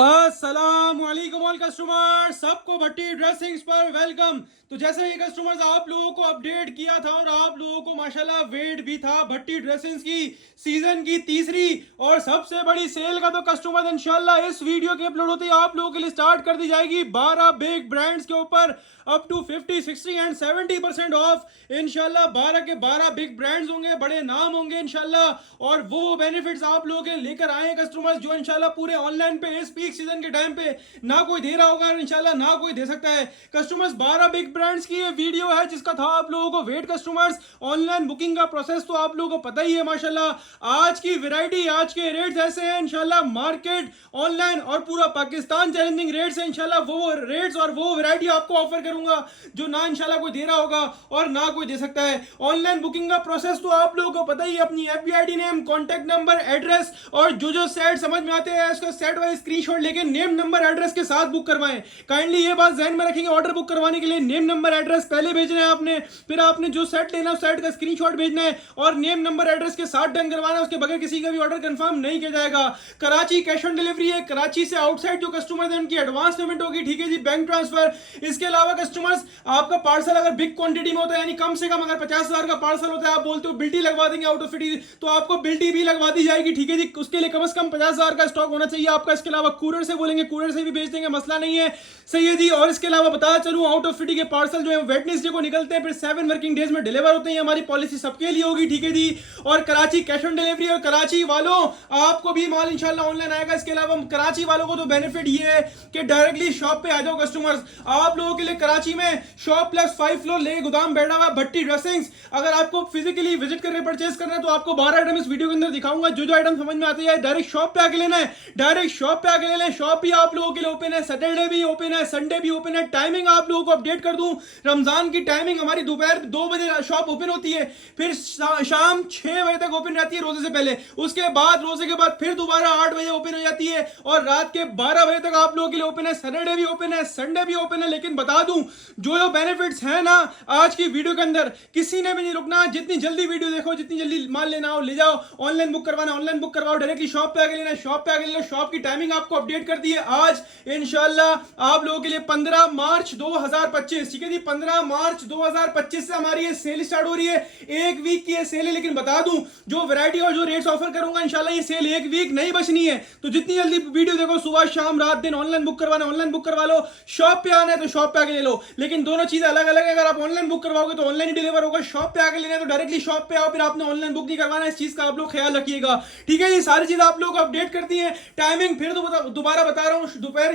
अस्सलाम वालेकुम all customer, सबको भट्टी ड्रेसिंग्स पर वेलकम। तो जैसे ये कस्टमर्स आप लोगों को अपडेट किया था और आप लोगों को माशाल्लाह वेट भी था भट्टी ड्रेसिंग्स की सीजन की तीसरी और सबसे बड़ी सेल का। तो कस्टमर इंशाल्लाह इस वीडियो के अपलोड होते ही आप लोगों के लिए स्टार्ट कर दी जाएगी 12 बिग ब्रांड्स के ऊपर अप टू 50, 60 एंड 70% ऑफ। इंशाल्लाह 12 के 12 बिग ब्रांड्स होंगे, बड़े नाम होंगे इंशाल्लाह, और वो बेनिफिट्स आप लोगों के लेकर आए कस्टमर्स जो इंशाल्लाह पूरे ऑनलाइन पे इस पीक सीजन के टाइम पे ना कोई दे रहा होगा, इंशाल्लाह ना कोई दे सकता है कस्टमर्स। 12 बिग ब्रांड्स की ये वीडियो है जिसका था आप लोगों को वेट कस्टमर्स। ऑनलाइन बुकिंग का प्रोसेस तो आप लोगों को पता ही है माशाल्लाह। आज की वैरायटी, आज के रेट्स ऐसे हैं इंशाल्लाह, मार्केट ऑनलाइन और पूरा पाकिस्तान चैलेंजिंग रेट्स है इंशाल्लाह। वो रेट्स और वो वैरायटी आपको ऑफर करूंगा जो ना इंशाल्लाह कोई दे रहा होगा और ना कोई दे सकता है। ऑनलाइन बुकिंग का प्रोसेस तो आप लोगों को पता ही है, अपनी FBID name, contact number, address और जो सेट समझ में आते हैं उसका सेट वाइज स्क्रीनशॉट लेके नेम नंबर एड्रेस के साथ बुक करवाएं। काइंडली ये बात ध्यान में रखेंगे, ऑर्डर बुक करवाने के लिए नेम नंबर एड्रेस पहले भेजना है आपने, फिर आपने जो सेट लेना है उस सेट का स्क्रीनशॉट भेजना है और नेम नंबर एड्रेस के साथ डन करवाना है। उसके बगैर किसी का भी ऑर्डर कंफर्म नहीं किया जाएगा। कराची कैश ऑन डिलीवरी है, कराची से आउटसाइड जो कस्टमर है उनकी एडवांस पेमेंट होगी, ठीक है जी, बैंक ट्रांसफर। इसके अलावा कस्टमर्स आपका पार्सल अगर बिग क्वांटिटी में होता है, यानी कम से कम अगर 50,000 का पार्सल होता है, आप बोलते हो बिल्टी लगवा देंगे आउट ऑफ सिटी, तो आपको बिल्टी भी लगवा दी जाएगी, ठीक है जी। उसके लिए कम से कम 50,000 का स्टॉक होना चाहिए आपका। इसके अलावा कूरियर से बोलेंगे, कूरियर से भी भेज देंगे, मसला नहीं है, सही है जी। और इसके अलावा बता चलूं, आउट ऑफ सिटी के पार्सल जो है वेडनेसडे को निकलते हैं, फिर 7 वर्किंग डेज में डिलीवर होते हैं। हमारी पॉलिसी सबके लिए होगी, ठीक है जी। और कराची कैश ऑन डिलीवरी, और कराची वालों आपको भी माल इंशाल्लाह ऑनलाइन आएगा। इसके अलावा कराची वालों को तो बेनिफिट ये है कि डायरेक्टली शॉप पे आ जाओ कस्टमर्स। आप लोगों के लिए कराची में शॉप प्लस 5 फ्लोर ले गोदाम बैठा हुआ भट्टी ड्रेसिंग्स। अगर आपको फिजिकली विजिट करके परचेस करना है तो आपको 12 आइटम इस वीडियो के अंदर दिखाऊंगा। जो आइटम समझ में आती है डायरेक्ट शॉप पे आके लेना है, डायरेक्ट शॉप पे आके लेना है। शॉप भी आप लोगों के लिए ओपन है, सैटरडे भी ओपन है, संडे भी ओपन है। टाइमिंग आप लोगों को अपडेट कर दूं, रमजान की टाइमिंग हमारी दोपहर 2 बजे शॉप ओपन होती है, फिर शाम 6 बजे तक ओपन रहती है रोजे से पहले। उसके बाद रोजे के बाद फिर दोबारा 8 बजे ओपन हो जाती है और रात के 12 बजे तक आप लोगों के लिए ओपन है। सैटरडे भी ओपन है, संडे भी ओपन है। लेकिन बता दूं, जो बेनिफिट्स है ना आज की वीडियो के अंदर, किसी ने भी नहीं रुकना। जितनी जल्दी वीडियो देखो, जितनी जल्दी माल लेना हो ले जाओ। ऑनलाइन बुक करवाना ऑनलाइन बुक करवाओ, डायरेक्टली शॉप पे आके लेना शॉप पे आके ले लो। शॉप की टाइमिंग आपको अपडेट कर दी है आज इंशाल्लाह आप लोगों के लिए 15 मार्च 2025, ठीक है जी। 15 मार्च 2025 से हमारी ये सेल स्टार्ट हो रही है। एक वीक की ये सेल है, लेकिन बता दूं जो वैरायटी और जो रेट्स ऑफर करूंगा इंशाल्लाह ये सेल एक वीक नहीं बचनी है। तो जितनी जल्दी वीडियो देखो, सुबह शाम रात दिन, ऑनलाइन बुक करवाना ऑनलाइन बुक करवा लो, शॉप पे आना है तो शॉप पे आके ले लो। लेकिन दोनों चीजें अलग अलग है। अगर आप ऑनलाइन बुक करवाओगे तो ऑनलाइन ही डिलीवर होगा, शॉप पे आके लेना है तो डायरेक्टली शॉप पे आओ, फिर आपने ऑनलाइन बुक नहीं करवाना। इस चीज का आप लोग ख्याल रखिएगा, ठीक है जी। सारी चीज आप लोग अपडेट करती है। टाइमिंग फिर दोबारा बता रहा हूं, दोपहर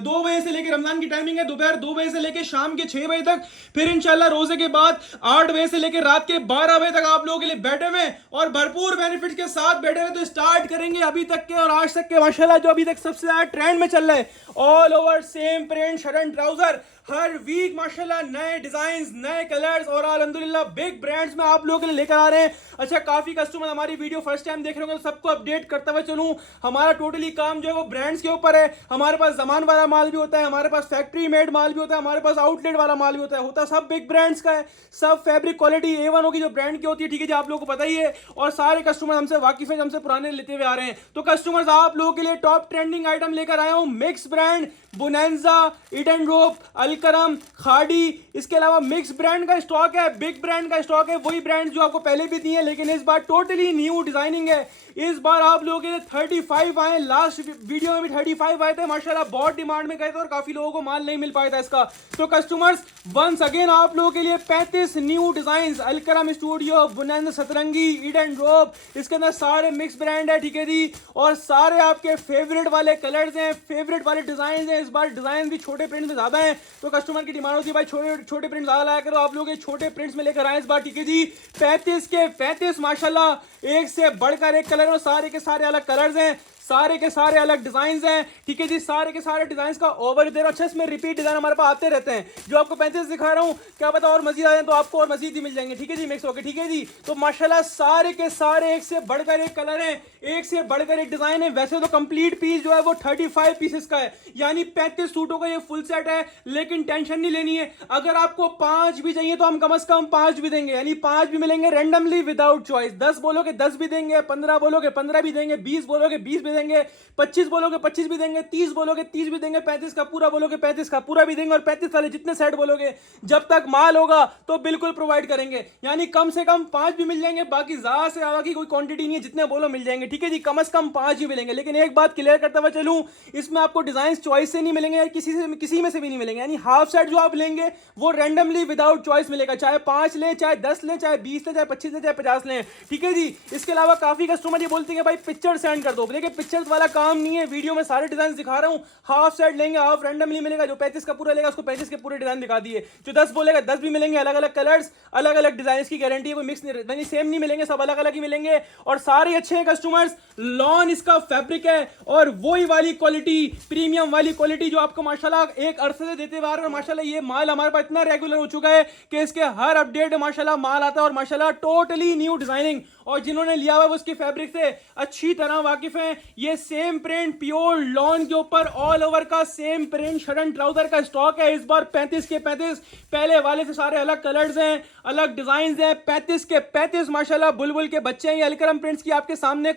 2 बजे से लेकर रमजान की टाइमिंग है, दोपहर 2 बजे से लेकर शाम के 6 बजे तक। फिर इंशाल्लाह रोजे के बाद 8 बजे से लेकर रात के 12 बजे तक आप लोगों के लिए बैठे हुए और भरपूर बेनिफिट के साथ बैठे हुए। तो स्टार्ट करेंगे अभी तक के और आज तक के माशाल्लाह जो अभी तक सबसे ज्यादा ट्रेंड में चल रहा है, all over same print shirt and trouser. हर वीक माशाल्लाह नए डिजाइन, नए कलर्स और अल्हम्दुलिल्लाह बिग ब्रांड्स में आप लोगों के लिए लेकर आ रहे हैं। अच्छा, काफी कस्टमर हमारी वीडियो फर्स्ट टाइम देख रहे होंगे, तो सबको अपडेट करते हुए चलूं, हमारा टोटली काम जो है वो ब्रांड्स के ऊपर है। हमारे पास जमान वाला माल भी होता है, हमारे पास फैक्ट्री मेड माल भी होता है, हमारे पास आउटलेट वाला माल भी होता है सब बिग ब्रांड्स का है। सब फैब्रिक क्वालिटी A1 होगी जो ब्रांड की होती है, ठीक है जी, आप लोगों को पता ही है। और सारे कस्टमर हमसे वाकिफ है, हमसे पुराने लेते हुए आ रहे हैं। तो कस्टमर्स आप लोगों के लिए टॉप ट्रेंडिंग आइटम लेकर आया हूं। मिक्स ब्रांड, बोनांजा, ईडन रोप, अलकरम, खाड़ी, इसके अलावा मिक्स ब्रांड का स्टॉक है, बिग ब्रांड का स्टॉक है, वही ब्रांड जो आपको पहले भी दिए हैं, लेकिन इस बार टोटली न्यू डिजाइनिंग है। इस बार आप लोगों के लिए 35 आए, लास्ट वीडियो में भी 35 आए थे माशाल्लाह, बहुत डिमांड में गए थे और काफी लोगों को माल नहीं मिल पाया था इसका। तो कस्टमर्स वंस अगेन आप लोगों के लिए 35 न्यू डिजाइन, अलकरम स्टूडियो, बुनंद, सतरंगी, ईडन रोप, इसके अंदर सारे मिक्स ब्रांड है, ठीक है जी। और सारे आपके फेवरेट वाले कलर्स हैं, फेवरेट वाले डिजाइन हैं। इस बार डिजाइन भी छोटे प्रिंट में ज्यादा है, तो कस्टमर की डिमांड होती है भाई छोटे छोटे प्रिंट ज्यादा लाया करो, आप लोग छोटे प्रिंट्स में लेकर आए इस बार, ठीक है जी। 35 के 35 माशाल्लाह, एक से बढ़कर एक कलर, और सारे के सारे अलग कलर्स हैं, सारे के सारे अलग डिजाइन हैं, ठीक है जी। सारे के सारे डिजाइन का ओवर दे रहा हूं। अच्छा, इसमें रिपीट डिजाइन हमारे पास आते रहते हैं, जो आपको 35 दिखा रहा हूं, क्या पता और मजीद आ जाए तो आपको और मजीद ही मिल जाएंगे, ठीक है जी, मिक्स होकर, ठीक है जी। तो माशाल्लाह सारे के सारे एक से बढ़कर एक कलर हैं, एक से बढ़कर एक डिजाइन है। वैसे तो कंप्लीट पीस जो है वो 35 पीसेस का है, यानी 35 सूटों का ये फुल सेट है। लेकिन टेंशन नहीं लेनी है, अगर आपको 5 भी चाहिए तो हम कम से कम 5 भी देंगे, यानी 5 भी मिलेंगे रेंडमली विदाउट चॉइस। 10 बोलोगे 10 भी देंगे, 15 बोलोगे 15 भी देंगे, 20 बोलोगे 20 भी देंगे। देंगे, 25 बोलोगे 25 भी देंगे, 30 बोलोगे 30 भी देंगे, 35 का पूरा बोलोगे 35 का पूरा भी देंगे, और 35 वाले जितने सेट बोलोगे जब तक माल होगा तो बिल्कुल प्रोवाइड करेंगे। यानी कम से कम 5 भी मिल जाएंगे, बाकी ज्यादा से ज्यादा की कोई क्वांटिटी नहीं है, जितने बोलो मिल जाएंगे, ठीक है जी, कम से कम 5 ही मिलेंगे। लेकिन एक बात क्लियर करता हुआ चलूं, इसमें आपको डिजाइन चॉइस से नहीं मिलेंगे या किसी में से भी नहीं मिलेंगे। यानी हाफ सेट जो आप लेंगे वो रैंडमली विदाउट चॉइस मिलेगा, चाहे 5 ले, चाहे 10 ले, चाहे 20 ले, चाहे 25 ले, चाहे 50 ले, ठीक है जी। इसके अलावा काफी कस्टमर ये बोलते हैं भाई पिक्चर सेंड कर दो, देखिए पिक्चर्स वाला काम नहीं है, वीडियो में सारे डिजाइन दिखा रहा हूं। हाफ सेट लेंगे हाफ रैंडमली मिलेगा, जो 35 का पूरा लेगा उसको 35 के पूरे डिजाइन दिखा दिए, जो 10 बोलेगा 10 भी मिलेंगे, अलग अलग कलर्स अलग अलग डिजाइन की गारंटी है, कोई मिक्स नहीं सेम नहीं मिलेंगे, सब अलग अलग ही मिलेंगे और सारे अच्छे हैं कस्टमर्स। लॉन इसका फैब्रिक है और वही वाली क्वालिटी, प्रीमियम वाली क्वालिटी जो आपको माशाल्लाह एक अरसे से देते हुए, और माशाल्लाह ये माल हमारे पास इतना रेगुलर हो चुका है कि इसके हर अपडेट माशाल्लाह माल आता है, और माशाल्लाह टोटली न्यू डिजाइनिंग, और जिन्होंने लिया हुआ है वो उसकी फैब्रिक से अच्छी तरह वाकिफ हैं। ये सेम प्रिंट प्योर लॉन के ऊपर ऑल ओवर का same print shirt and trouser का स्टॉक है इस बार 35 के 35, पहले वाले से सारे अलग कलर्स हैं, अलग डिजाइन हैं, 35 के 35 माशाल्लाह बुलबुल के बच्चे हैं। ये अलकरम प्रिंट्स की आपके सामने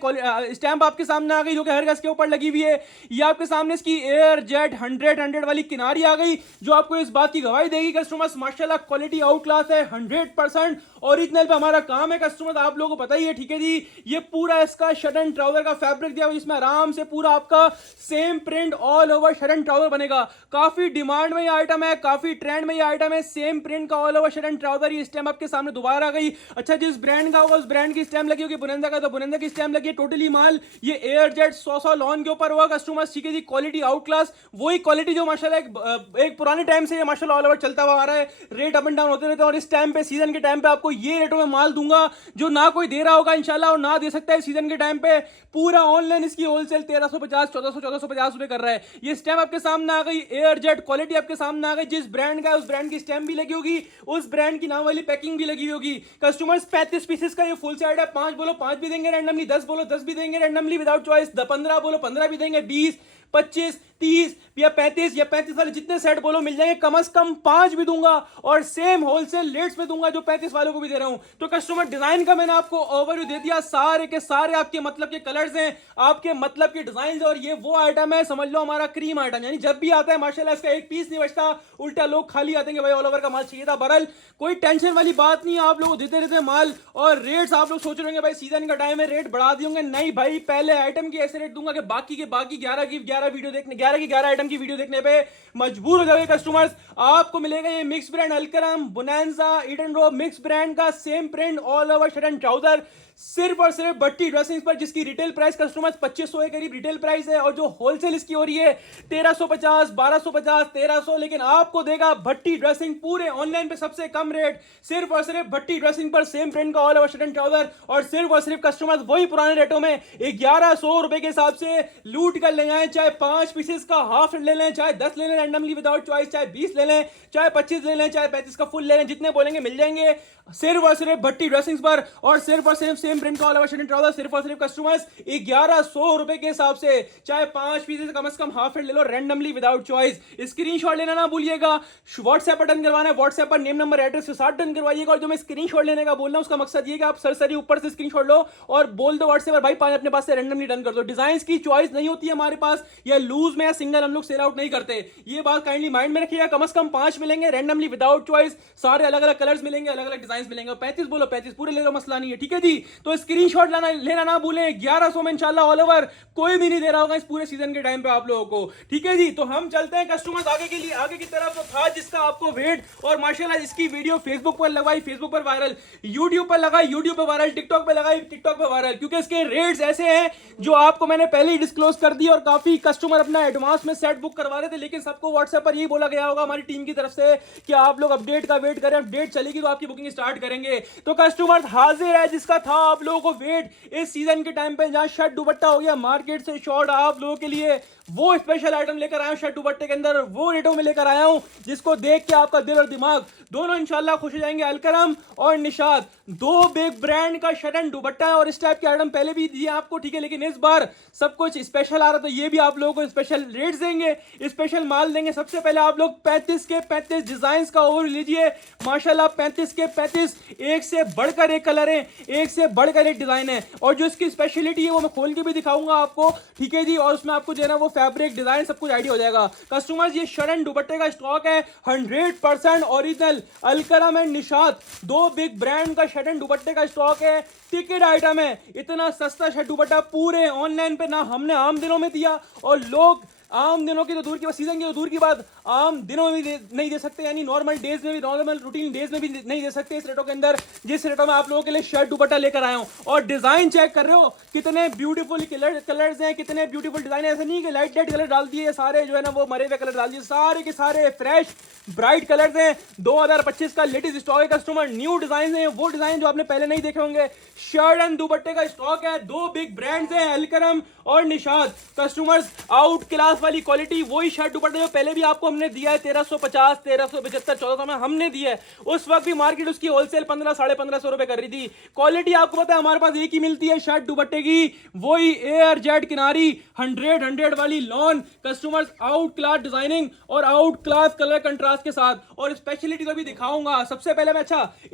स्टैंप आपके सामने आ गई, जो कि हर गज के ऊपर लगी हुई है। ये आपके सामने इसकी एयर जेट 100 वाली किनारी आ गई, जो आपको इस बात की गवाही देगी कस्टमर्स माशाल्लाह क्वालिटी आउट क्लास है, 100% ओरिजिनल पे हमारा काम है कस्टमर, आप लोगों को पता ही है, ठीक है जी। ये पूरा इसका शर्ट एंड ट्राउजर का फैब्रिक दिया हुआ, जिसमें आराम से पूरा आपका same print all over shirt and trouser बनेगा। काफी डिमांड में ये आइटम है, काफी ट्रेंड में ये आइटम है, सेम प्रिंट का all over shirt and trouser. ये स्टैम्प आपके सामने दोबारा आ गई। अच्छा, जिस ब्रांड का होगा उस ब्रांड की स्टैम्प लगी होगी, बुनंदा का तो बुनंदा की स्टैम्प लगी है। टोटली माल ये एयर जेट 100 लॉन के ऊपर होगा कस्टमर्स, ठीक है जी। क्वालिटी आउट क्लास, वही क्वालिटी जो माशाल्लाह एक पुराने टाइम से ये माशाल्लाह ऑल ओवर चलता हुआ आ रहा है। रेट अप एंड डाउन होते रहते हैं, और इस टाइम पे सीजन के टाइम पे आपको ये रेटों में माल दूंगा जो ना कोई दे रहा होगा इंशाल्लाह, और ना दे सकता है सीजन के टाइम पे। पूरा ऑनलाइन इसकी होलसेल 1350 1450 रुपए कर रहा है। ये स्टैम्प आपके सामने आ गई, एयर जेट क्वालिटी आपके सामने आ गई। जिस ब्रांड का है उस ब्रांड की स्टैम्प भी लगी होगी, उस ब्रांड की नाम वाली पैकिंग भी लगी होगी कस्टमर्स। 35 पीसेस का ये फुल सेट है, 5 बोलो 5 भी देंगे रैंडमली, 10 बोलो 10 भी देंगे रैंडमली विदाउट चॉइस, 15 बोलो 15 भी देंगे, 20 25 30 या 35 वाले जितने सेट बोलो मिल जाएंगे, कम से कम 5 भी दूंगा, और सेम होलसेल रेट्स में दूंगा जो 35 वालों को भी दे रहा हूं। तो कस्टमर डिजाइन का मैंने आपको ओवरव्यू दे दिया, सारे के सारे आपके मतलब के कलर्स हैं, आपके मतलब के डिजाइन, और ये वो आइटम है समझ लो हमारा क्रीम आइटम, यानी जब भी आता है माशाल्लाह इसका एक पीस नहीं बचता, उल्टा लोग खाली आते हैं भाई ऑल ओवर का माल चाहिए था। बहरहाल कोई टेंशन वाली बात नहीं है, आप लोग देते रहते हैं माल, और रेट्स आप लोग सोच रहे होंगे भाई सीजन का टाइम है रेट बढ़ा दिए, नहीं भाई, पहले आइटम की ऐसे रेट दूंगा कि बाकी के बाकी 11 की 11 वीडियो देखने 11 की 11 आइटम की वीडियो देखने पे मजबूर हो जाओगे कस्टमर्स। आपको मिलेगा ये mix brand Alkaram Bonanza Edenrobe mix brand का same print all over shirt and trouser, सिर्फ और सिर्फ भट्टी ड्रेसिंग पर, जिसकी रिटेल प्राइस कस्टमर्स 2500 के करीब रिटेल प्राइस है, और जो होलसेल इसकी हो रही है 1350 1250 1300, लेकिन आपको देगा भट्टी ड्रेसिंग पूरे ऑनलाइन पे सबसे कम रेट, सिर्फ और सिर्फ भट्टी ड्रेसिंग पर सेम प्रिंट का all over shirt and trouser, और सिर्फ और सिर्फ कस्टमर्स वही पुराने रेटों में 1100 रुपए के हिसाब से लूट कर ले जाएं। चाहे 5 पीसेस का हाफ ले लें, चाहे 10 ले लें रैंडमली विदाउट चॉइस, चाहे 20 ले लें, चाहे 25 ले लें, चाहे 35 का फुल ले लें, जितने बोलेंगे मिल जाएंगे सिर्फ और सिर्फ भट्टी ड्रेसिंग्स पर, और सिर्फ सेम प्रिंट का all over shirt and trouser सिर्फ और सिर्फ कस्टमर्स 1100 रुपए के हिसाब से। चाहे 5 पीसेस कम से कम हाफ ले लो रैंडमली विदाउट चॉइस। स्क्रीनशॉट लेना ना भूलिएगा, व्हाट्सएप पर डन करवाना है, व्हाट्सएप पर नेम नंबर एड्रेस के साथ डन करवाइएगा। और जो मैं स्क्रीनशॉट लेने का बोल रहा हूं उसका मकसद ये कि आप सरसरी ऊपर से स्क्रीनशॉट लो और बोल दो व्हाट्सएप पर भाई 5 अपने पास से रैंडमली डन कर दो। डिजाइन की चॉइस नहीं होती है हमारे पास, या लूज में या सिंगल हम लोग सेल आउट नहीं करते, ये बात काइंडली माइंड में रखिएगा। कम से कम 5 मिलेंगे रैंडमली विदाउट चॉइस, सारे अलग अलग कलर्स मिलेंगे, अलग अलग डिजाइन मिलेंगे। 35 बोलो 35 पूरे ले लो, मसला नहीं है, ठीक है जी। तो स्क्रीनशॉट लेना ना भूलें, 1100 में इंशाल्लाह ऑल ओवर कोई भी नहीं दे रहा होगा इस पूरे सीजन के टाइम पे आप लोगों को, ठीक है जी। तो हम चलते हैं कस्टमर्स आगे के लिए, आगे की तरफ। तो था जिसका आपको वेट, और माशाल्लाह इसकी वीडियो फेसबुक पर लगाई, फेसबुक पर वायरल, यूट्यूब पर लगाई, यूट्यूब पर वायरल, टिकटॉक पर लगाई, टिकटॉक पर वायरल, क्योंकि इसके रेट्स ऐसे हैं जो आपको मैंने पहले ही डिस्क्लोज कर दी, और काफी कस्टमर अपना एडवांस में सेट बुक करवा रहे थे, लेकिन सबको व्हाट्सएप पर यही बोला गया होगा हमारी टीम की तरफ से कि आप लोग अपडेट का वेट करें, अपडेट चलेगी तो आपकी बुकिंग स्टार्ट करेंगे। तो कस्टमर हाजिर है जिसका था आप लोगों को वेट इस सीजन के टाइम पे, जहां शर्ट दुपट्टा हो गया मार्केट से शॉर्ट, आप लोगों के लिए वो स्पेशल आइटम लेकर आया हूं शर्ट दुपट्टे के अंदर, वो रेटों में लेकर आया हूं जिसको देख के आपका दिल और दिमाग दोनों इंशाल्लाह खुश हो जाएंगे। अलकरम और निशात दो बिग ब्रांड का शर्ट एंड दुपट्टा है और इस टाइप के आइटम पहले भी दिए आपको, ठीक है, लेकिन इस बार सब कुछ स्पेशल आ रहा तो ये भी आप लोगों को स्पेशल रेट्स देंगे, स्पेशल माल देंगे। सबसे पहले आप लोग 35 के 35 डिजाइन का ओवर लीजिए माशाल्लाह। 35 के 35 एक से बढ़कर एक कलर है, एक से बढ़कर एक डिजाइन है और जो इसकी स्पेशलिटी है वो मैं खोल के भी दिखाऊंगा आपको, ठीक है जी। और उसमें आपको जो है ना वो फैब्रिक डिजाइन सब कुछ आइडिया हो जाएगा। कस्टमर्स ये शर्ट एंड दुपट्टे का स्टॉक है 100% ओरिजिनल। अलकरम एंड निशात दो बिग ब्रांड का शर्ट एंड दुपट्टे का स्टॉक है, टिकट आइटम है। इतना सस्ता शर्ट दुपट्टा पूरे ऑनलाइन पे ना हमने आम दिनों में दिया और लोग आम दिनों की तो दूर की बात, सीजन की तो दूर की बात, आम दिनों में भी नहीं दे सकते, यानी नॉर्मल डेज में भी, नॉर्मल रूटीन डेज में भी नहीं दे सकते इस रेटों के अंदर जिस रेटों में आप लोगों के लिए शर्ट दुपट्टा लेकर आया हूं। और डिजाइन चेक कर रहे हो कितने ब्यूटीफुल कलर्स हैं, कितने ब्यूटीफुल डिजाइन है। ऐसे नहीं कि लाइट लाइट कलर डाल दिए सारे जो है ना वो मरे हुए कलर डाल दिए, सारे के सारे फ्रेश ब्राइट कलर्स हैं। 2025 का लेटेस्ट स्टॉक है कस्टमर, न्यू डिजाइन है, वो डिजाइन जो आपने पहले नहीं देखे होंगे। शर्ट एंड दुपट्टे का स्टॉक है, दो बिग ब्रांड्स हैं अलकरम और निशात। कस्टमर्स आउट क्लास वाली क्वालिटी, वही शर्ट दुपट्टे जो पहले भी आपको हमने दिया है 1350, 1375, 1400 में हमने दिया है। उस वक्त भी मार्केट उसकी होलसेल 1500, 1550 रुपए कर रही थी। क्वालिटी आपको पता है हमारे पास एक ही मिलती है शर्ट दुपट्टे की, वही एयर जेट किनारी 100 वाली lawn. Customers out class designing और आउट क्लास कलर कंट्रास्ट के साथ, और स्पेशलिटी तो भी दिखाऊंगा। सबसे पहले मैं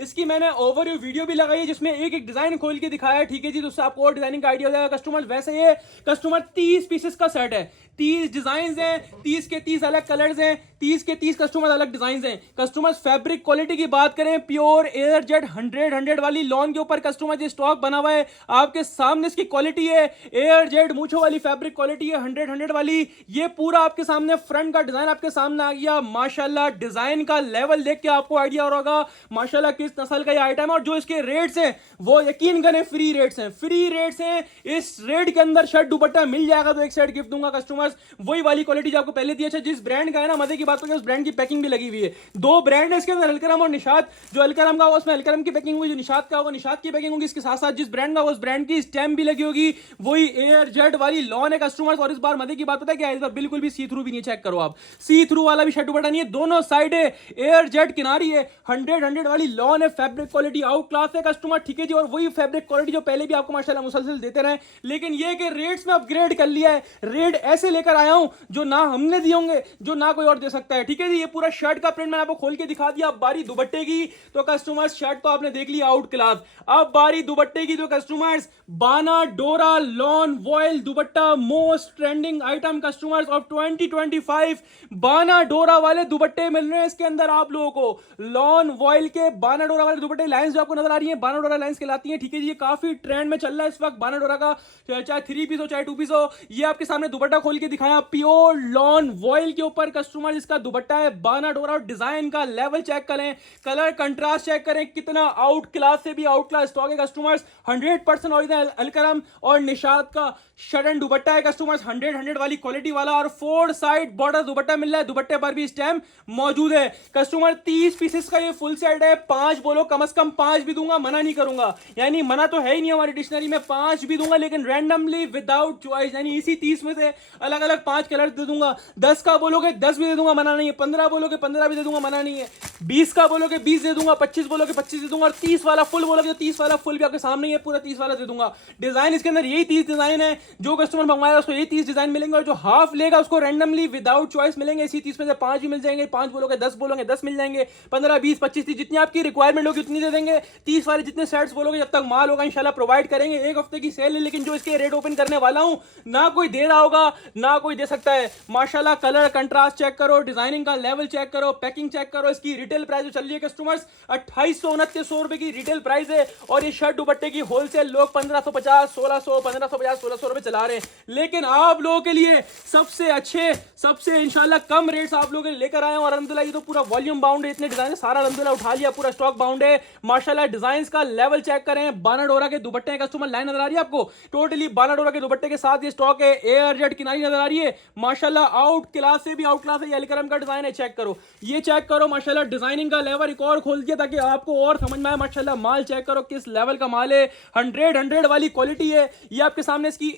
इसकी मैंने ओवरव्यू वीडियो भी लगाई है जिसमें एक एक डिजाइन खोल के दिखाया है, ठीक है जी, तो उससे आपको और डिजाइनिंग का आइडिया हो जाएगा। कस्टमर वैसे ये कस्टमर 30 पीसेस का सेट है, 30 डिजाइन हैं, 30 के 30 अलग कलर्स हैं, 30 के 30 कस्टमर अलग डिजाइन हैं। कस्टमर्स फैब्रिक क्वालिटी की बात करें, प्योर एयर जेट 100 वाली लॉन के ऊपर कस्टमर ये स्टॉक बना हुआ है आपके सामने। इसकी क्वालिटी है एयर जेट मूछों वाली फैब्रिक क्वालिटी है 100 वाली। ये पूरा आपके सामने फ्रंट का डिजाइन आपके सामने आ गया माशाल्लाह। डिजाइन का लेवल देख के आपको आइडिया हो रहा होगा माशाल्लाह किस नस्ल का ये आइटम है। और जो इसके रेट्स हैं वो यकीन करें फ्री रेट्स हैं, फ्री रेट्स हैं। इस रेट के अंदर शर्ट दुपट्टा मिल जाएगा तो एक सेट गिफ्ट दूंगा कस्टमर्स, वही वाली क्वालिटी जो आपको पहले दी। अच्छा, जिस ब्रांड का है ना, मजे की बात तो उस ब्रांड की पैकिंग भी लगी हुई है। दो ब्रांड है इसके अंदर, अलकरम और निशात। जो अलकरम का होगा उसमें अलकरम की पैकिंग होगी, जो निशात का होगा निशात की पैकिंग होगी। इसके साथ साथ जिस ब्रांड का उस ब्रांड की स्टैम्प भी लगी होगी, वही एयर जेट वाली लॉन है कस्टमर्स। और इस बार मजे की बात पता है क्या है, इस बार बिल्कुल भी सी थ्रू भी नहीं, चेक करो आप, सी थ्रू वाला भी शर्ट दुपट्टा नहीं है, दोनों साइड है एयर जेट किनारी है, 100 वाली लॉन है। फैब्रिक क्वालिटी आउट क्लास है कस्टमर, ठीक है जी। और वही फैब्रिक क्वालिटी जो पहले भी आपको माशाल्लाह मुसलसल देते रहे, लेकिन ये कि रेट्स में अपग्रेड कर लिया है। रेट ऐसे लेकर आया हूं जो ना हमने दिए होंगे, जो ना कोई और दे सकता है, ठीक है जी। ये पूरा शर्ट का प्रिंट मैंने आपको खोल के दिखा दिया। अब बारी दुपट्टे की, तो कस्टमर्स शर्ट तो आपने देख लिया आउट क्लास, अब बारी दुपट्टे की। तो कस्टमर्स बाना डोरा lawn vial dupatta, most trending item customers of 2025। बाना डोरा वाले दुपट्टे मिल रहे हैं इसके अंदर आप लोगों को। लॉन वॉयल के बाना डोरा वाले दुपट्टे लाइंस जो आपको नजर आ रही है, बाना डोरा लाइंस कहलाती है, ठीक है जी। ये काफी ट्रेंड में चल रहा है इस वक्त बाना डोरा का, चाहे 3 पीस हो चाहे 2 पीस हो। ये आपके सामने दुपट्टा खोल के दिखाया, प्योर लॉन वॉयल के ऊपर कस्टमर इसका दुपट्टा है बाना डोरा। और डिजाइन का लेवल चेक करें, कलर कंट्रास्ट चेक करें, कितना आउट क्लास से भी आउट क्लास स्टॉक है कस्टमर्स। 100% ओरिजिनल अलकरम और निशात का शर्ट एंड दुपट्टा है कस्टमर्स, 100 वाली क्वालिटी वाला। और 4 साइड बॉर्डर दुपट्टा मिल रहा है, दुपट्टे पर भी स्टैम्प मौजूद है कस्टमर। 30 पीसेस का ये फुल सेट है, 5 बोलो कम से कम 5 भी दूंगा, मना नहीं करूंगा, यानी मना तो है ही नहीं हमारी डिक्शनरी में, 5 भी दूंगा, लेकिन रैंडमली विदाउट चॉइस, यानी इसी 30 में से अलग अलग 5 कलर दे दूंगा। 10 का बोलोगे 10 भी दे दूंगा, मना नहीं है। 15 बोलोगे 15 भी दे दूंगा, मना नहीं है। 20 का बोलोगे 20 दे दूंगा, 25 बोलोगे 25 दे दूंगा, और 30 वाला फुल बोलोगे तो 30 वाला फुल भी आपके सामने ही है, पूरा 30 वाला दे दूंगा। डिजाइन इसके अंदर यही 30 डिजाइन है, जो कस्टमर मंगवाएगा उसको यही 30 डिजाइन मिलेंगे, और जो हाफ लेगा उसको रैंडमली विदाउट चॉइस मिलेंगे। इसी 30 में से 5 भी मिल जाएंगे, 5 बोलोगे 10 बोलोगे 10 मिल जाएंगे, 15 20 25 30 जितनी आपकी रिक्वायरमेंट होगी उतनी दे देंगे। 30 वाले जितने सेट्स बोलोगे जब तक माल होगा इंशाल्लाह प्रोवाइड करेंगे। एक हफ्ते की सेल है, लेकिन जो इसके रेट ओपन करने वाला हूं ना कोई दे रहा होगा ना कोई दे सकता है माशाल्लाह। कलर कंट्रास्ट चेक करो, डिजाइनिंग का लेवल चेक करो, पैकिंग चेक करो। इसकी रिटेल प्राइस जो चल रही है कस्टमर्स 2829 रुपए की रिटेल प्राइस है, और ये शर्ट दुपट्टे की होलसेल लोग 1550 1600 1550 1600 रुपए चला रहे हैं, लेकिन आप लोगों के लिए सबसे अच्छे सबसे इंशाल्लाह कम रेट्स आप लोगों के लिए लेकर आए हैं। और अल्हम्दुलिल्लाह ये तो पूरा वॉल्यूम बाउंड है, इतने डिजाइन सारा अल्हम्दुलिल्लाह उठा लिया, पूरा स्टॉक बाउंड है माशाल्लाह। डिजाइन का लेवल चेक करें, बाना डोरा के दुपट्टे हैं कस्टमर, लाइन नजर आ रही है आपको, टोटली बाना डोरा के दुपट्टे के साथ ये स्टॉक है। एयर जेट किनारी नजर आ रही है माशाल्लाह, आउट क्लास से भी आउट क्लास है। ये अलकरम का डिजाइन है, चेक करो, ये चेक करो माशाल्लाह। डिजाइनिंग का लेवल एक और खोल दिया ताकि आपको और समझ में आए। माशाल्लाह माल चेक करो किस लेवल का माल है, 100 वाली क्वालिटी है। ये आपके सामने इसकी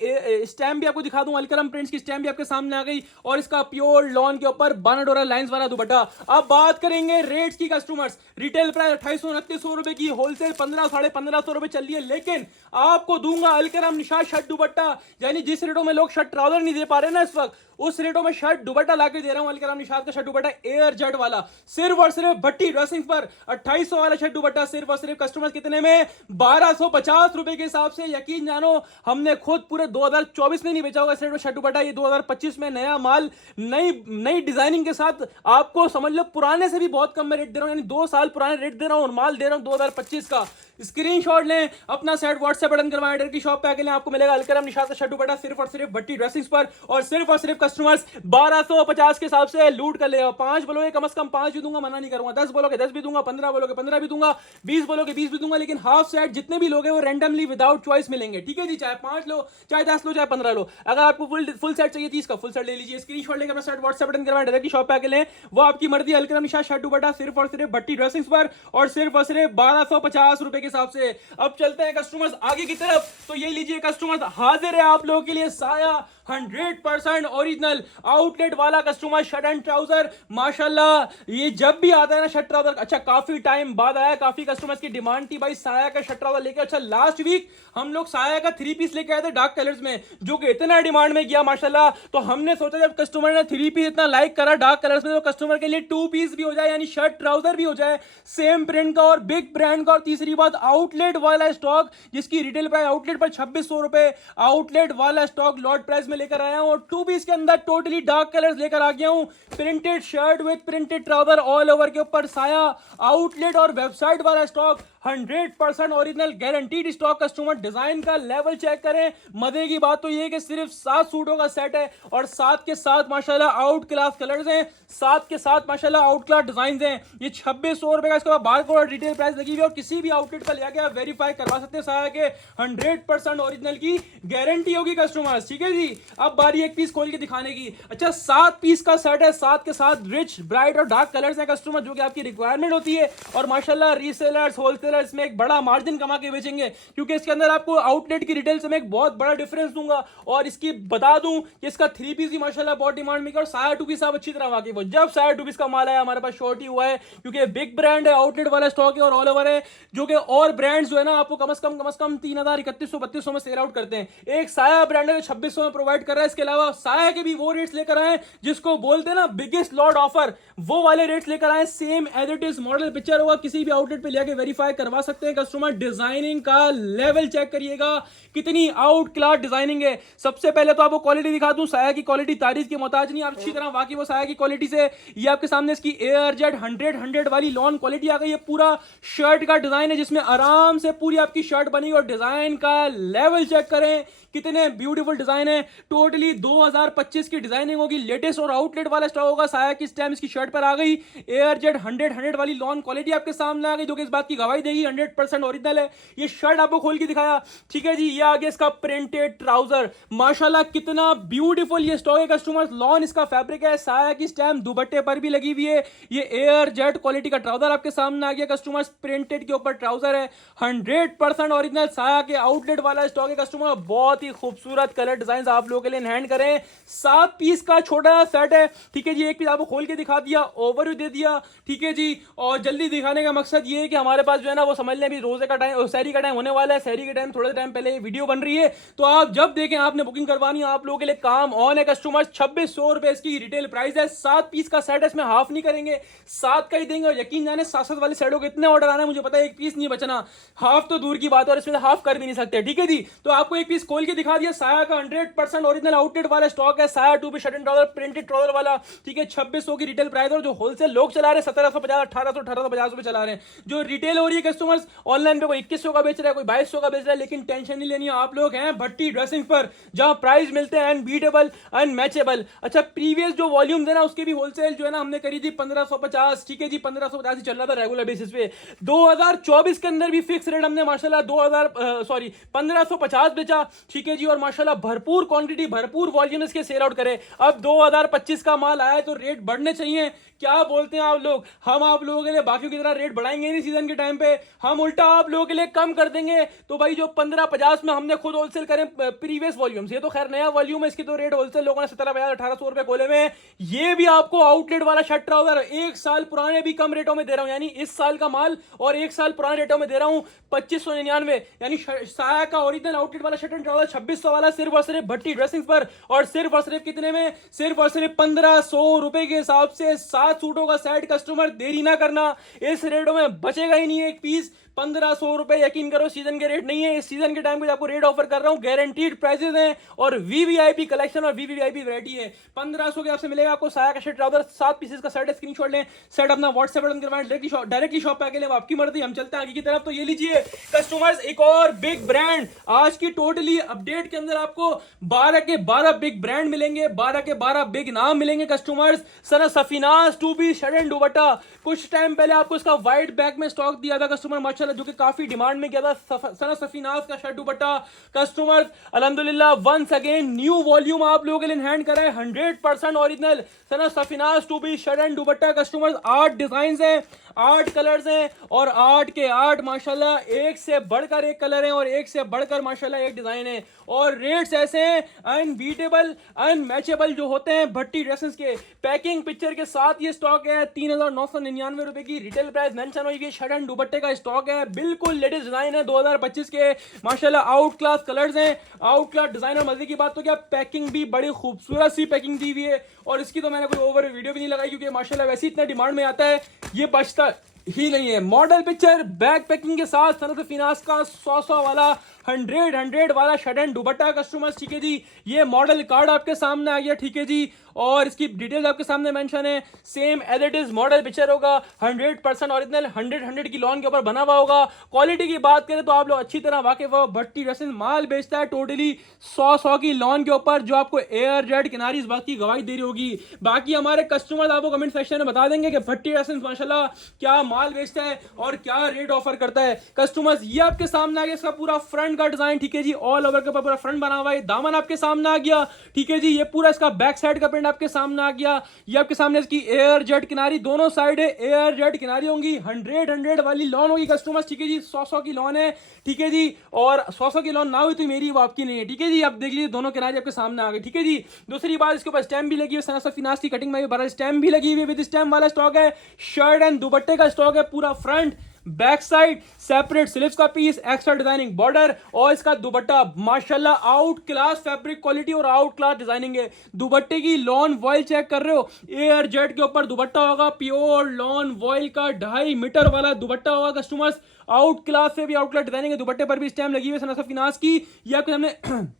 स्टैम्प भी आपको दिखा दूं, अलकरम प्रिंट्स की स्टैम्प भी आपके सामने आ गई और इसका प्योर लॉन के ऊपर बानाडोरा लाइंस वाला दुपट्टा। अब बात करेंगे रेट्स की कस्टमर्स, रिटेल प्राइस 2800-2900 रुपए की, होलसेल 1500-1550 रुपए चल रही है, लेकिन आपको दूंगा अलकरम निशात शर्ट दुपट्टा। यानी जिस रेटों में लोग शर्ट ट्राउजर नहीं दे पा रहे ना इस वक्त, उस रेटों में शर्ट दुपट्टा लाके दे रहा हूं अलकरम निशात का शर्ट दुपट्टा एयर जेट वाला, सिर्फ और सिर्फ भट्टी ड्रेसिंग पर 2800 वाला शर्ट दुपट्टा सिर्फ और सिर्फ कस्टमर्स कितने में, 1250 रुपए के हिसाब से। यकीन जानो हमने खुद पूरे 2024 में नहीं बेचा होगा इस रेट में शर्ट दुपट्टा, ये 2025 में नया माल नई डिजाइनिंग के साथ आपको समझ लो पुराने से भी बहुत कम में रेट दे रहा हूं, यानी 2 साल पुराने रेट दे रहा हूं और माल दे रहा हूं 2025 का। स्क्रीनशॉट लें, अपना सेट व्हाट्सएप बटन करवाएं, डायरेक्ट की शॉप पे आके लें, आपको मिलेगा अलकरम निशात का शर्ट दुपट्टा सिर्फ और सिर्फ भट्टी ड्रेसिंग्स पर, और सिर्फ कस्टमर्स 1250 के हिसाब से लूट कर ले। 5 बोलोगे कम से कम 5 भी दूंगा, मना नहीं करूंगा, 10 बोलोगे 10 भी दूंगा, 15 बोलोगे 15 भी दूंगा, 20 बोलोगे 20 भी दूंगा, लेकिन हाफ सेट जितने भी लोग हैं वो रैंडमली विदाउट चॉइस मिलेंगे। ठीक है जी, चाहे 5 लो, चाहे 10 लो, चाहे 15 लो। अगर आपको फुल सेट चाहिए 30 का फुल सेट ले लीजिए, स्क्रीनशॉट लेकर अपना सेट व्हाट्सएप बटन करवाएं, डायरेक्ट की शॉप पे आके लें, वो आपकी मर्जी। अलकरम निशात शर्ट दुपट्टा सिर्फ और सिर्फ भट्टी ड्रेसिंग्स पर और सिर्फ 1250 रुपए के हिसाब से। अब चलते हैं कस्टमर्स आगे की तरफ, तो ये लीजिए कस्टमर्स, हाजिर है आप लोगों के लिए साया 100% ओरिजिनल आउटलेट वाला कस्टमर शर्ट एंड ट्राउजर। माशाल्लाह ये जब भी आता है ना शर्ट ट्राउजर, अच्छा काफी टाइम बाद आया, काफी कस्टमर्स की डिमांड थी भाई साया का शर्ट ट्राउजर लेके। अच्छा लास्ट वीक हम लोग साया का 3 पीस लेके आए थे डार्क कलर्स में, जो कि इतना डिमांड में गया माशाल्लाह, तो हमने सोचा जब कस्टमर ने 3 पीस इतना लाइक करा डार्क कलर्स में, तो कस्टमर के लिए 2 पीस भी हो जाए, यानी शर्ट ट्राउजर भी हो जाए सेम प्रिंट का और बिग ब्रांड का। और तीसरी बात आउटलेट वाला स्टॉक, जिसकी रिटेल प्राइस आउटलेट पर 2600 रुपए, आउटलेट वाला स्टॉक लॉट प्राइस में लेकर आया हूं, और 2 पीस के अंदर टोटली डार्क कलर्स लेकर आ गया हूं। Printed shirt with printed trouser all over के ऊपर साया, आउटलेट और वेबसाइट वाला stock 100% original guaranteed stock. Customer design का लेवल चेक करें। मजे की बात तो ये है कि सिर्फ 7 सूटों का सेट है और 7 के 7 माशाल्लाह आउट क्लास कलर्स हैं, 7 के 7 माशाल्लाह आउट क्लास डिजाइन हैं। ये 2600 रुपए का इसका बारकोड और डिटेल प्राइस लगी हुई है, और किसी भी आउटलेट पर लेके आप वेरीफाई करवा सकते हैं साया के 100% ओरिजिनल की गारंटी होगी कस्टमर्स। ठीक है जी, अब बारी एक पीस खोल के दिखाने की। अच्छा 7 पीस का सेट है, 7 के 7 रिच ब्राइट और डार्क कलर्स हैं कस्टमर, जो कि आपकी रिक्वायरमेंट होती है, और माशाल्लाह रीसेलर्स होलसेलर्स इसमें एक बड़ा मार्जिन कमा के बेचेंगे, क्योंकि इसके अंदर आपको आउटलेट की रिटेल से मैं एक बहुत बड़ा डिफरेंस दूंगा। और इसकी बता दूं कि इसका 3 पीस ही माशाल्लाह बहुत डिमांड में, और साया 2 पीस आप अच्छी तरह वाकिफ हो। जब साया 2 पीस का माल आया हमारे पास शॉर्ट ही हुआ है, क्योंकि बिग ब्रांड है, आउटलेट वाला स्टॉक है और ऑल ओवर है, जो कि और ब्रांड्स जो है ना आपको कम से कम 3000 3100 में सेल आउट करते हैं। एक साया ब्रांड है 2600 में प्रोवाइड कर रहा है। इसके अलावा साया के भी वो रेट्स लेकर आए जिसको बोलते हैं ना बिगेस्ट लॉट ऑफर, वो वाले रेट्स लेकर आए, same as it is model picture होगा, किसी भी आउटलेट पे लेके वेरीफाई करवा सकते हैं कस्टमर। डिजाइनिंग का लेवल चेक करिएगा, कितनी आउट क्लास डिजाइनिंग है। सबसे पहले तो आपको क्वालिटी दिखा दूं, साया की क्वालिटी तारीफ की मोहताज नहीं, आप अच्छी तरह वाकिफ हो साया की क्वालिटी से। ये आपके सामने इसकी एयर जेट 100 वाली लॉन क्वालिटी आ गई है। पूरा शर्ट का डिजाइन है जिसमें आराम से पूरी आपकी शर्ट बनी, और डिजाइन का लेवल चेक करें कितने ब्यूटीफुल डिजाइन है। टोटली 2025 की डिजाइनिंग होगी, लेटेस्ट और आउटलेट वाला स्टॉक होगा। साया की स्टैम्प इसकी शर्ट पर आ गई, एयर जेट 100 वाली लॉन क्वालिटी आपके सामने आ गई, जो कि इस बात की गवाही देगी 100% ओरिजिनल है। ये शर्ट आपको खोल के दिखाया, ठीक है जी। ये आ गया इसका प्रिंटेड ट्राउजर, माशाल्लाह कितना ब्यूटीफुल ये स्टॉक है कस्टमर्स। लॉन इसका फैब्रिक है, साया की स्टैम्प दुपट्टे पर भी लगी हुई है। ये एयर जेट क्वालिटी का ट्राउजर आपके सामने आ गया कस्टमर्स, प्रिंटेड के ऊपर ट्राउजर है, 100% ओरिजिनल साया के आउटलेट वाला स्टॉक है कस्टमर। बहुत ही खूबसूरत कलर डिजाइन आप लोगों के लिए हैंड करें। 7 पीस का छोटा सेट है, ठीक है जी। एक पीस आपको खोल के दिखा दिया, ओवरव्यू दे दिया, ठीक है जी। और जल्दी दिखाने का मकसद ये है कि हमारे पास जो है ना वो समझ लें अभी रोजे का टाइम, सहरी का टाइम होने वाला है। सहरी के टाइम थोड़े टाइम पहले ये वीडियो बन रही है, तो आप जब देखें आपने बुकिंग करवानी है, आप लोगों के लिए काम ऑन है कस्टमर। 2600 रुपए इसकी रिटेल प्राइस है। 7 पीस का सेट है, इसमें हाफ नहीं करेंगे, 7 का ही देंगे। और यकीन जाने 7 वाले सेटों के इतने ऑर्डर आना है, मुझे पता है एक पीस नहीं बचना, हाफ तो दूर की बात है, और इसमें हाफ कर भी नहीं सकते, ठीक है जी। तो आपको एक पीस खोल के दिखा दिया, साया का 100% ओरिजिनल आउटलेट वाला स्टॉक है। Saya 2 piece shirt and trouser printed trouser वाला, ठीक है। 2600 की रिटेल प्राइस है, और जो होलसेल लोग चला रहे हैं 1750 1850 रुपए चला रहे हैं। जो रिटेल हो रही है कस्टमर्स ऑनलाइन पे, कोई 2100 का बेच रहा है, कोई 2200 का बेच रहा है, लेकिन टेंशन नहीं लेनी है। आप लोग हैं भट्टी ड्रेसिंग पर, जहां प्राइस मिलते हैं अनबीटेबल अनमैचेबल। अच्छा प्रीवियस जो वॉल्यूम है ना उसके भी होलसेल जो है ना हमने करी थी 1550, ठीक है जी। 1550 ही चल रहा था रेगुलर बेसिस पे। 2024 के अंदर भी फिक्स रेट हमने माशाल्लाह 1550 बेचा, ठीक है जी। और माशाल्लाह भरपूर क्वांटिटी क्वांटिटी भरपूर वॉल्यूम इसके सेल आउट करें। अब 2025 का माल आया है तो रेट बढ़ने चाहिए। क्या बोलते हैं आप लोग, हम आप लोगों के लिए बाकियों की तरह रेट बढ़ाएंगे नहीं सीजन के टाइम पे, हम उल्टा आप लोगों के लिए कम कर देंगे। तो भाई जो 1550 में हमने खुद होलसेल करें प्रीवियस वॉल्यूम से, ये तो खैर नया वॉल्यूम है, इसकी तो रेट होलसेल लोगों ने 17,000-1800 रुपए खोले में। ये भी आपको आउटलेट वाला शर्ट ट्राउजर 1 साल पुराने भी कम रेटों में दे रहा हूं, यानी इस साल का माल और 1 साल पुराने रेटों में दे रहा हूं 2599, यानी साया का ओरिजिनल आउटलेट वाला शर्ट एंड ट्राउजर 2600 वाला सिर्फ और सिर्फ भट्टी ड्रेसिंग पर, और सिर्फ कितने में, सिर्फ और सिर्फ 1500 रुपए के हिसाब से 7 सूटों का सेट। कस्टमर देरी ना करना, इस रेटों में बचेगा ही नहीं एक पीस। 1500 रुपए, यकीन करो सीजन के रेट नहीं है, इस सीजन के टाइम पे आपको रेट ऑफर कर रहा हूं, गारंटीड प्राइसेस हैं और वीवीआईपी कलेक्शन और वीवीआईपी वैरायटी है। 1500 के आपसे मिलेगा आपको साया का शर्ट ट्राउजर 7 पीसेस का सेट है, स्क्रीनशॉट लें, सेट अपना व्हाट्सएप पर करवाएं, डायरेक्टली शॉप पे आके लें, आपकी मर्जी, हम चलते हैं आगे की तरफ। तो ये लीजिए कस्टमर्स, एक और बिग ब्रांड आज की टोटली अपडेट के अंदर आपको 12 के 12 बिग ब्रांड मिलेंगे, 12 के 12 बिग नाम मिलेंगे customers. Sana Safinaz 2 piece shirt and dupatta, कुछ टाइम पहले आपको इसका व्हाइट बैग में स्टॉक दिया था कस्टमर माशाल्लाह, जो कि काफी डिमांड में गया था। सना सफीनाज का शर्ट दुपट्टा कस्टमर्स अल्हम्दुलिल्लाह वंस अगेन न्यू वॉल्यूम आप लोगों के लिए हैंड करा है, 100% original Sana Safinaz 2 piece shirt and dupatta customers. 8 design है, 8 कलर्स हैं और 8 के 8 माशाल्लाह एक से बढ़कर एक कलर है और एक से बढ़कर माशाल्लाह एक डिजाइन है, और रेट्स ऐसे हैं अनबीटेबल अनमैचेबल जो होते हैं भट्टी ड्रेसेस के। पैकिंग पिक्चर के साथ ये स्टॉक है, 3999 रुपए की रिटेल प्राइस मेंशन हुई है। शर्ट एंड दुपट्टे का स्टॉक है, बिल्कुल लेटेस्ट डिजाइन है 2025 के माशाल्लाह, आउट क्लास कलर्स हैं, आउट क्लास डिजाइन। और मजे की बात तो क्या, पैकिंग भी बड़ी खूबसूरत सी पैकिंग दी हुई है, और इसकी तो मैंने कोई ओवर वीडियो भी नहीं लगाई क्योंकि माशाल्लाह वैसे इतना डिमांड में आता है, ये बचता ही नहीं है। मॉडल पिक्चर बैक पैकिंग के साथ सनत फिनास का 100 वाला 100 वाला शर्ट एंड दुपट्टा कस्टमर्स, ठीक है जी। ये मॉडल कार्ड आपके सामने आ गया, ठीक है जी, और इसकी डिटेल्स आपके सामने मेंशन है, same as it is model picture होगा, 100% ओरिजिनल, 100 की लॉन के ऊपर बना हुआ होगा। क्वालिटी की बात करें तो आप लोग अच्छी तरह वाकिफ हो, भट्टी ड्रेसेस माल बेचता है टोटली 100 की लॉन के ऊपर, जो आपको एयर जेट किनारी इस बात की गवाही दे रही होगी। बाकी हमारे कस्टमर्स आपको कमेंट सेक्शन में बता देंगे कि भट्टी ड्रेसेस माशाल्लाह क्या माल बेचता है और क्या रेट ऑफर करता है। कस्टमर्स ये आपके सामने आ गया, इसका पूरा फ्रंट का डिजाइन, ठीक है जी, ऑल ओवर के ऊपर पूरा फ्रंट बना हुआ है, दामन आपके सामने आ गया, ठीक है जी, ये पूरा इसका बैक साइड का प्रिंट आपके सामने आ गया, ये आपके सामने इसकी एयर जेट किनारी, दोनों साइड है एयर जेट किनारी होंगी, 100 वाली लॉन होगी कस्टमर्स, ठीक है जी, 100 की लॉन है, ठीक है जी, और 100 की लॉन ना हुई तो मेरी वो आपकी नहीं है, ठीक है जी। आप देख लीजिए दोनों किनारे आपके सामने आ गए, ठीक है जी। दूसरी बात, इसके ऊपर स्टैम्प भी लगी हुई, सना फिनास की कटिंग में बड़ा स्टैम्प भी लगी हुई, विद स्टैम्प वाला स्टॉक है। शर्ट एंड दुपट्टे का स्टॉक है, पूरा front back side separate sleeves का पीस, एक्स्ट्रा डिजाइनिंग बॉर्डर, और इसका दुपट्टा माशाल्लाह आउट क्लास फैब्रिक क्वालिटी और आउट क्लास डिजाइनिंग है। दुपट्टे की लॉन वॉइल चेक कर रहे हो, एयर जेट के ऊपर दुपट्टा होगा, प्योर लॉन वॉइल का 2.5 मीटर वाला दुपट्टा होगा कस्टमर्स, आउट क्लास से भी आउट क्लास डिजाइनिंग है। दुपट्टे पर भी स्टैम्प लगी हुई है सना फिनास की, ये आपके सामने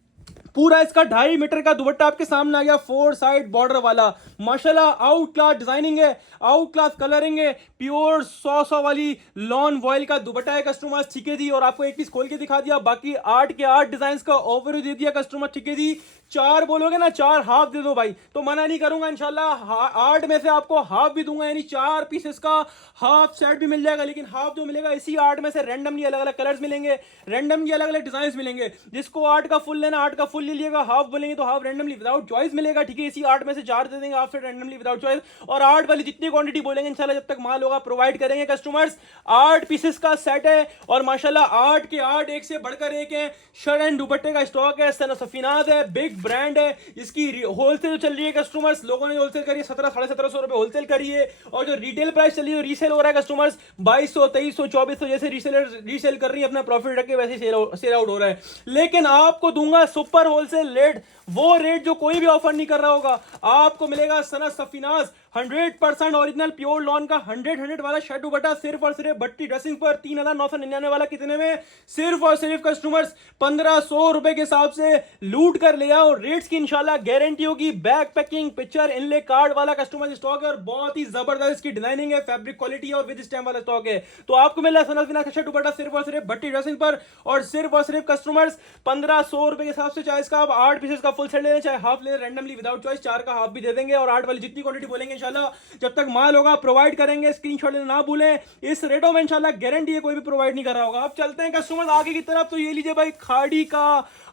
पूरा इसका 2.5 मीटर का दुपट्टा आपके सामने आ गया, 4 साइड बॉर्डर वाला, माशाल्लाह आउट क्लास डिजाइनिंग है, आउट क्लास कलरिंग है, प्योर 100 वाली लॉन वॉइल का दुपट्टा है कस्टमर्स, ठीक है जी। और आपको एक पीस खोल के दिखा दिया, बाकी 8 के 8 डिजाइन का ओवरव्यू दे दिया कस्टमर, ठीक है जी। 4 बोलोगे ना, 4 हाफ दे दो भाई, तो मना नहीं करूंगा इंशाल्लाह, 8 में से आपको हाफ भी दूंगा, यानी 4 पीसेस का हाफ सेट भी मिल जाएगा, लेकिन हाफ जो मिलेगा इसी 8 में से रैंडमली अलग अलग कलर्स मिलेंगे, रैंडमली अलग अलग डिजाइन मिलेंगे। जिसको 8 का फुल लेना 8 का फुल ले लीजिएगा, हाफ बोलेंगे तो हाफ रैंडमली विदाउट चॉइस मिलेगा, ठीक है। इसी 8 में से 4 दे देंगे, हाफ से रैंडमली विदाउट चॉइस, और 8 वाली जितनी क्वांटिटी बोलेंगे इंशाल्लाह जब तक माल होगा प्रोवाइड करेंगे कस्टमर्स। 8 पीसेस का सेट है और माशाल्लाह 8 के 8 एक से बढ़कर एक है। शर्ट एंड दुपट्टे का स्टॉक है, सना सफीनाज है, बिग ब्रांड है, इसकी होलसेल चल रही है कस्टमर्स, लोगों ने होलसेल करी है 1700-1750 रुपए होलसेल करी है, और जो रिटेल प्राइस चल रही है रीसेल हो रहा है कस्टमर्स 2200 2300 2400, जैसे रीसेलर रीसेल कर रही है अपना प्रॉफिट रख के वैसे सेल आउट हो रहा है। लेकिन आपको दूंगा सुपर होलसेल रेट, वो रेट जो कोई भी ऑफर नहीं कर रहा होगा। आपको मिलेगा सना सफीनाज 100% ओरिजिनल प्योर लॉन का 100 वाला शर्ट दुपट्टा सिर्फ और सिर्फ भट्टी ड्रेसिंग पर 3999 वाला, कितने में, सिर्फ और सिर्फ कस्टमर्स 1500 रुपए के हिसाब से लूट कर ले आओ। रेट्स की इंशाल्लाह गारंटी होगी, बैक पैकिंग पिक्चर इनले कार्ड वाला कस्टमर स्टॉक है, और बहुत ही जबरदस्त इसकी डिजाइनिंग है, फैब्रिक क्वालिटी और विद स्टैम्प वाला स्टॉक है। तो आपको मिल रहा है सना फिनास का शर्ट दुपट्टा सिर्फ और सिर्फ भट्टी ड्रेसिंग पर, और सिर्फ कस्टमर्स 1500 रुपए के हिसाब से, चाहे इसका आप 8 पीसेस का फुल सेट ले लें, चाहे हाफ ले लें, रैंडमली विदाउट चॉइस 4 का हाफ भी दे देंगे, और 8 वाली जितनी क्वांटिटी बोलेंगे इंशाल्लाह जब तक माल होगा प्रोवाइड करेंगे। स्क्रीनशॉट लेना ना भूलें, इस रेटों में इंशाल्लाह गारंटी है कोई भी प्रोवाइड नहीं कर रहा होगा। अब चलते हैं कस्टमर आगे की तरफ, तो ये लीजिए भाई खाड़ी का